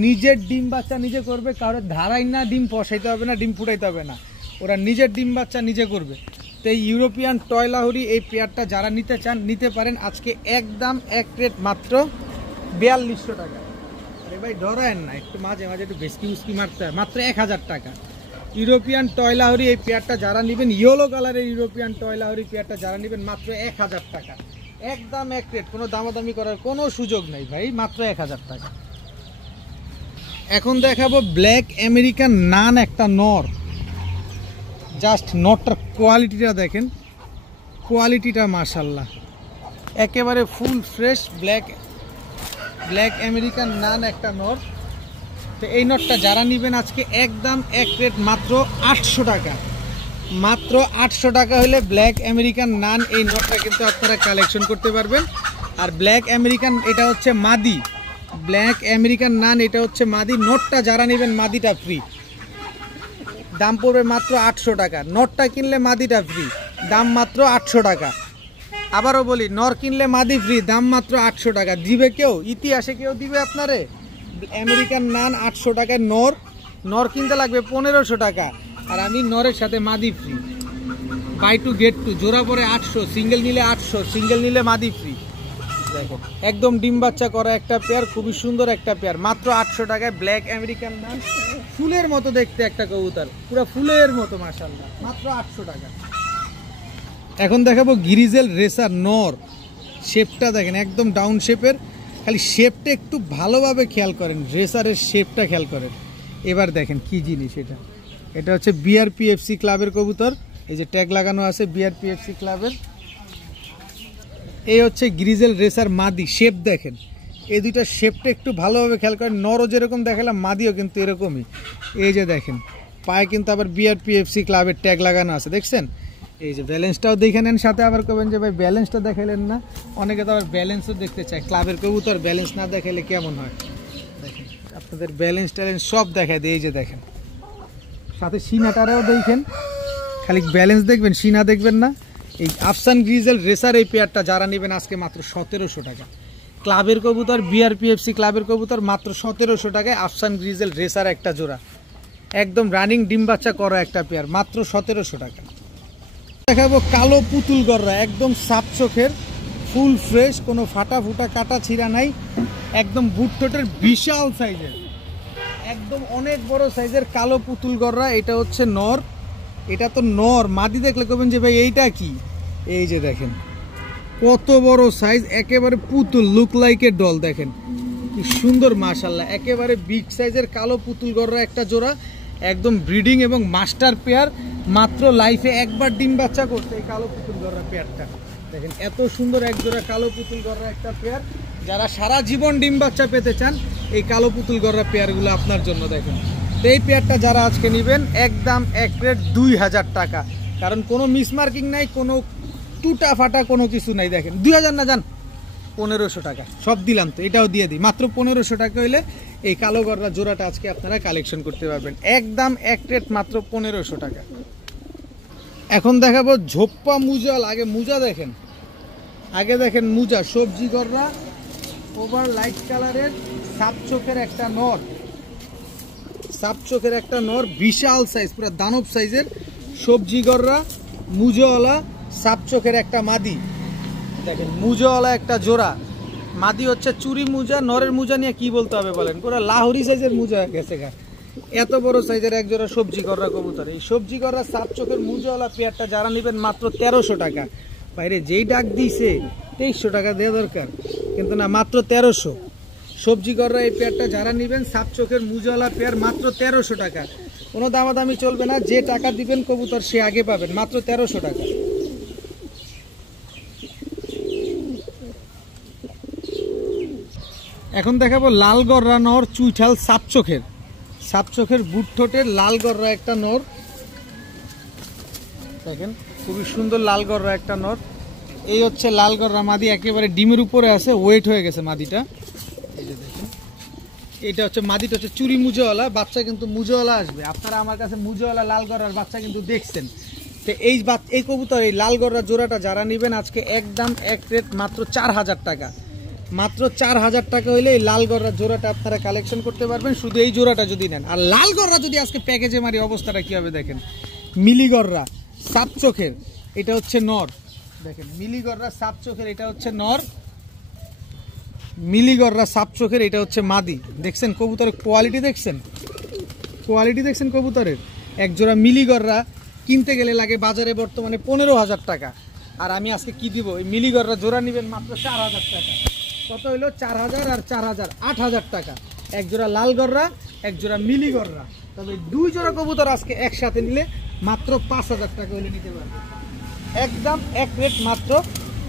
নিজের ডিম বাচ্চা নিজে করবে, কারোর ধারাই না, ডিম পসাইতে হবে না, ডিম ফুটাইতে হবে না। ওরা নিজের ডিম বাচ্চা নিজে করবে। তো এই ইউরোপিয়ান টয় লাহোরি এই পেয়ারটা যারা নিতে চান নিতে পারেন আজকে একদম এক রেট মাত্র 4200 টাকা। আরে ভাই ডরায়েন না, একটু মাঝে মাঝে একটু বেশকি উস্কি মারতে হয়। মাত্র 1000 টাকা ইউরোপিয়ান টয় লাহোরি এই পেয়ারটা যারা নেবেন, ইয়েলো কালারের ইউরোপিয়ান টয় লাহোরি পেয়ারটা যারা নেবেন মাত্র 1000 টাকা, একদম এক রেট, কোনো দামাদামি করার কোনো সুযোগ নেই ভাই, মাত্র 1000 টাকা। এখন দেখাবো ব্ল্যাক আমেরিকান নান একটা নর, জাস্ট নটটার কোয়ালিটিটা দেখেন, কোয়ালিটিটা মাশাল্লাহ একেবারে ফুল ফ্রেশ ব্ল্যাক আমেরিকান নান একটা নর। তো এই নটটা যারা নেবেন আজকে একদম এক রেট মাত্র 800 টাকা, মাত্র 800 টাকা হলে ব্ল্যাক আমেরিকান নান এই নটটা কিন্তু আপনারা কালেকশন করতে পারবেন। আর ব্ল্যাক আমেরিকান এটা হচ্ছে মাদি, ব্ল্যাক আমেরিকান নান এটা হচ্ছে মাদি, নটটা যারা নেবেন মাদিটা ফ্রি, দাম পড়বে মাত্র 800 টাকা। নটটা কিনলে মাদিটা ফ্রি, দাম মাত্র 800 টাকা। আবারও বলি, নর কিনলে মাদি ফ্রি, দাম মাত্র 800 টাকা। দিবে কেউ? ইতিহাসে কেউ দিবে আপনারে? আমেরিকান নান 800 টাকায় নর, নর কিনতে লাগবে 1500 টাকা, আর আমি নরের সাথে মাদি free, buy two get two, জোড়া পরে 800, সিঙ্গেল নিলে 800, সিঙ্গেল নিলে মাদি ফ্রি। দেখো একদম ডিম বাচ্চা করা একটা পেয়ার, খুবই সুন্দর একটা পেয়ার, মাত্র 800 টাকায় ব্ল্যাক আমেরিকান নান, ফুলের মতো দেখতে একটা কবুতর, পুরো ফুলের মতো মাশাআল্লাহ, মাত্র 800 টাকা। এখন দেখাবো গ্রিজেল রেসার নর, শেপটা দেখেন একদম ডাউন শেপের, খালি শেপটা একটু ভালোভাবে খেয়াল করেন, রেসারের শেপটা খেয়াল করেন। এবার দেখেন কি জিনিস এটা, এটা হচ্ছে বিআরপিএফসি ক্লাবের কবুতর, এই যে ট্যাগ লাগানো আছে বিআরপিএফসি ক্লাবের। এই হচ্ছে গ্রিজেল রেসার মাদি, শেপ দেখেন, এই দুইটা শেপটা একটু ভালোভাবে খেয়াল করেন, নরও যেরকম দেখালাম মাদিও কিন্তু এরকমই। এই যে দেখেন পায়ে কিন্তু আবার বিআরপিএফসি ক্লাবের ট্যাগ লাগানো আছে, দেখছেন? এই যে ব্যালেন্সটাও দেখে নেন, সাথে আবার কবেন যে ভাই ব্যালেন্সটা দেখাইলেন না, অনেকে তো আবার ব্যালেন্সও দেখতে চায়, ক্লাবের কবুতর ব্যালেন্স না দেখাইলে কেমন হয়? দেখেন আপনাদের ব্যালেন্স ট্যালেন্স সব দেখায় দেয়, এই যে দেখেন, সাথে সিনাটারেও দেখেন, খালি ব্যালেন্স দেখবেন সিনা দেখবেন না। এই আফসান গ্রিজেল রেসার এই পেয়ারটা যারা নেবেন আজকে মাত্র 1700 টাকা, ক্লাবের কবুতর বিআরপিএফসি ক্লাবের কবুতর মাত্র 1700 টাকায় আফসান গ্রিজেল রেসার একটা জোড়া, একদম রানিং ডিম বাচ্চা করা একটা পেয়ার, মাত্র 1700 টাকা। দেখাবো কালো পুতুল গররা, একদম সাপ চোখের, ফুল ফ্রেশ, কোনো ফাটা ফুটা কাটা ছিঁড়া নাই, একদম বুট ঠোঁটের বিশাল সাইজের, একদম অনেক বড় সাইজের কালো পুতুল গররা। এটা হচ্ছে নর, এটা তো নর, মাদি দেখলে কবেন যে ভাই এইটা কি? এই যে দেখেন কত বড় সাইজ, একেবারে পুতুল, লুক লাইক এ ডল, দেখেন কি সুন্দর মাশাআল্লাহ, একেবারে বিগ সাইজের কালো পুতুল গররা একটা জোড়া, একদম ব্রিডিং এবং মাস্টার পেয়ার, মাত্র লাইফে একবার ডিম বাচ্চা করতে এই কালো পুতুল গররা পেয়ারটা দেখেন, এত সুন্দর এক জোড়া কালো পুতুল গররা একটা পেয়ার। যারা সারা জীবন ডিম বাচ্চা পেতে চান এই কালো পুতুল গররা পেয়ারগুলো আপনার জন্য। দেখেন তো এই পেয়ারটা যারা আজকে নেবেন একদম এক রেট 2000 টাকা, কারণ কোনো মিসমার্কিং নাই, কোনো টুটা ফাটা কোনো কিছু নাই। দেখেন 2000 না, যান 1500 টাকা, সব দিলাম তো, এটাও দিয়ে দিই, মাত্র 1500 টাকা হইলে এই কালো গররা জোড়াটা আজকে আপনারা কালেকশন করতে পারবেন, একদম এক রেট মাত্র 1500 টাকা। এখন দেখাবো ঝোপ্পা মুজাল, আগে মুজা দেখেন, আগে দেখেন মুজা, সবজি গররা, ওভার লাইট কালারের, সাপ চোখের একটা নর, সাপ চোখের একটা নর, বিশাল সাইজ, পুরো দানব সাইজের সবজি গররা, মুজোওয়ালা, সাপ চোখের একটা মাদি। দেখেন মুজোওয়ালা একটা জোড়া, মাদি হচ্ছে চুরি মুজা, নরের মুজা নিয়ে কি বলতে হবে বলেন, পুরো লাহোরি সাইজের মুজা গেছে গা, এত বড় সাইজের এক জোড়া সবজি গররা কবুতর। এই সবজি গররা সাপ চোখের মুজোওয়ালা পেয়ারটা যারা নেবেন মাত্র 1300 টাকা। বাইরে যেই ডাক দিছে 2300 টাকা দেওয়া দরকার, কিন্তু না, মাত্র 1300। সবজি গররা এই পেয়ারটা যারা নেবেন সাপ চোখের মুজোওয়ালা পেয়ার মাত্র 1300 টাকা, কোনো দামাদামি চলবে না, যে টাকা দিবেন কবুতর সে আগে পাবেন, মাত্র 1300 টাকা। এখন দেখাবো লাল গররা নর, চুইঠাল, সাপ চোখের বুট ঠোঁটের লাল গররা একটা নর, দেখেন খুবই সুন্দর লাল গররা একটা নর। এই হচ্ছে লাল গররা মাদি, একেবারে ডিমের উপরে আছে, ওয়েট হয়ে গেছে মাদিটা। এই যে দেখেন এটা হচ্ছে মাদিটা, হচ্ছে চুরি মুজোওয়ালা, বাচ্চা কিন্তু মুজোওয়ালা আসবে। আপনারা আমার কাছে মুজোওয়ালা লাল গররার বাচ্চা কিন্তু দেখছেন। তো এই কবুতর এই লাল গররা জোড়াটা যারা নেবেন আজকে একদম এক রেট মাত্র 4000 টাকা, মাত্র 4000 টাকা হইলে এই লাল গররা জোড়াটা আপনারা কালেকশন করতে পারবেন, শুধু এই জোড়াটা যদি নেন। আর লাল গররা যদি আজকে প্যাকেজে মারি অবস্থাটা কি হবে দেখেন, মিলি গররা, সাপ চোখের, এটা হচ্ছে নর, দেখেন মিলিগররা সাপ চোখের, এটা হচ্ছে নর, মিলিগররা সাপ চোখের, এটা হচ্ছে মাদি। দেখছেন কবুতরের কোয়ালিটি, দেখছেন কোয়ালিটি, দেখছেন কবুতরের। এক জোড়া মিলিগররা কিনতে গেলে লাগে বাজারে বর্তমানে 15,000 টাকা, আর আমি আজকে কি দিব, এই মিলিগররা জোড়া নেবেন মাত্র 4,000 টাকা। কত হইলো? 4,000 আর 4,000, 8,000 টাকা। এক জোড়া লাল গররা, এক জোড়া মিলিগররা। তবে 2 জোড়া কবুতর আজকে একসাথে নিলে মাত্র 5,000 টাকা হলে নিতে পারবে, একদম এক রেট মাত্র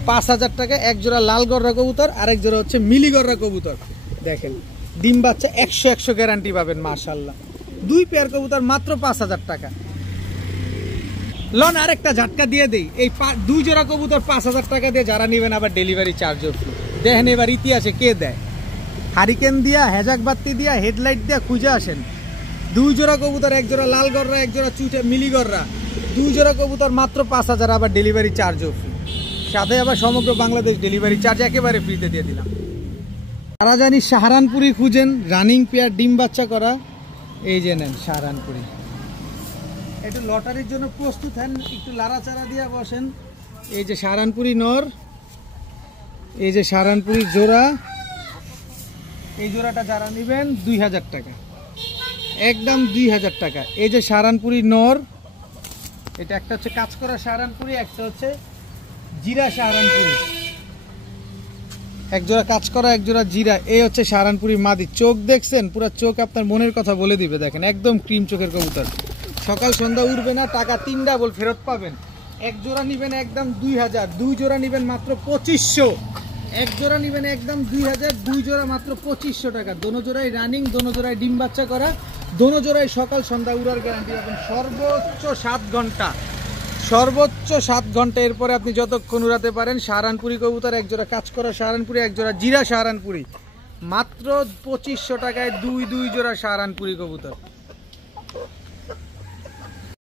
5,000 টাকা। এক জোড়া লাল গররা কবুতর আর এক জোড়া হচ্ছে মিলিগররা কবুতর। দেখেন ডিম বাচ্চা 100 গ্যারান্টি পাবেন মাশাআল্লাহ। 2 পেয়ার কবুতর মাত্র 5,000 টাকা। লন আরেকটা ঝাটকা দিয়ে দেই, এই 2 জোড়া কবুতর 5,000 টাকা দিয়ে যারা নেবেন আবার ডেলিভারি চার্জও ফ্রি। দেখেন এবার ইতিহাসে কে দেয়, হারিকেন দিয়া, হেজাক বাতি দিয়া, হেডলাইট দিয়া খুঁজে আসেন। 2 জোড়া কবুতর, এক জোড়া লাল গররা, এক জোড়া চুটে মিলিগররা, 2 জোড়া কবুতর মাত্র 5,000, আবার ডেলিভারি চার্জও ফ্রি। সাথে আবার সমগ্র বাংলাদেশ ডেলিভারি চার্জ একেবারে ফ্রিতে দিয়ে দিলাম। তারা জানি সাহারানপুরি খুঁজেন, রানিং পেয়ার ডিম বাচ্চা করা, এই যে নেন সাহারানপুরি। একটু লটারির জন্য প্রস্তুত হন, একটু লাড়াচাড়া দিয়ে বসেন। এই যে সাহারানপুরি নর, এই যে সাহারানপুরি জোড়া, এই জোড়াটা যারা নেবেন 2,000 টাকা, একদম 2,000 টাকা। এই যে সাহারানপুরি নর, এটা একটা হচ্ছে কাজ করা সাহারানপুরি, একটা হচ্ছে জিরা সাহারানপুরি। এক জোড়া কাজ করা, এক জোড়া জিরা। এই হচ্ছে সাহারানপুরি মাদি। চোখ দেখছেন, পুরো চোখ আপনার মনের কথা বলে দিবে। দেখেন একদম ক্রিম চোখের কবুতর, সকাল সন্ধ্যা উড়বে না, টাকা 3 ডাবল ফেরত পাবেন। এক জোড়া নিবেন একদম 2,000, 2 জোড়া নিবেন মাত্র 2,500। এক জোড়া নিবেন একদম 2,000, 2 জোড়া মাত্র 2,500 টাকা। দোনো জোড়াই রানিং, দোনো জোড়াই ডিম বাচ্চা করা, দোনো জোড়াই সকাল সন্ধ্যা উড়ার গ্যারান্টি পাবেন। সর্বোচ্চ 7 ঘন্টা, সর্বোচ্চ 7 ঘন্টা। এরপরে আপনি যতক্ষণ উড়াতে পারেন। সাহারানপুরি কবুতর, এক জোড়া কাজ করা সাহারানপুরি, এক জোড়া জিরা সাহারানপুরি, মাত্র 2,500 টাকায় 2 জোড়া সাহারানপুরি কবুতর।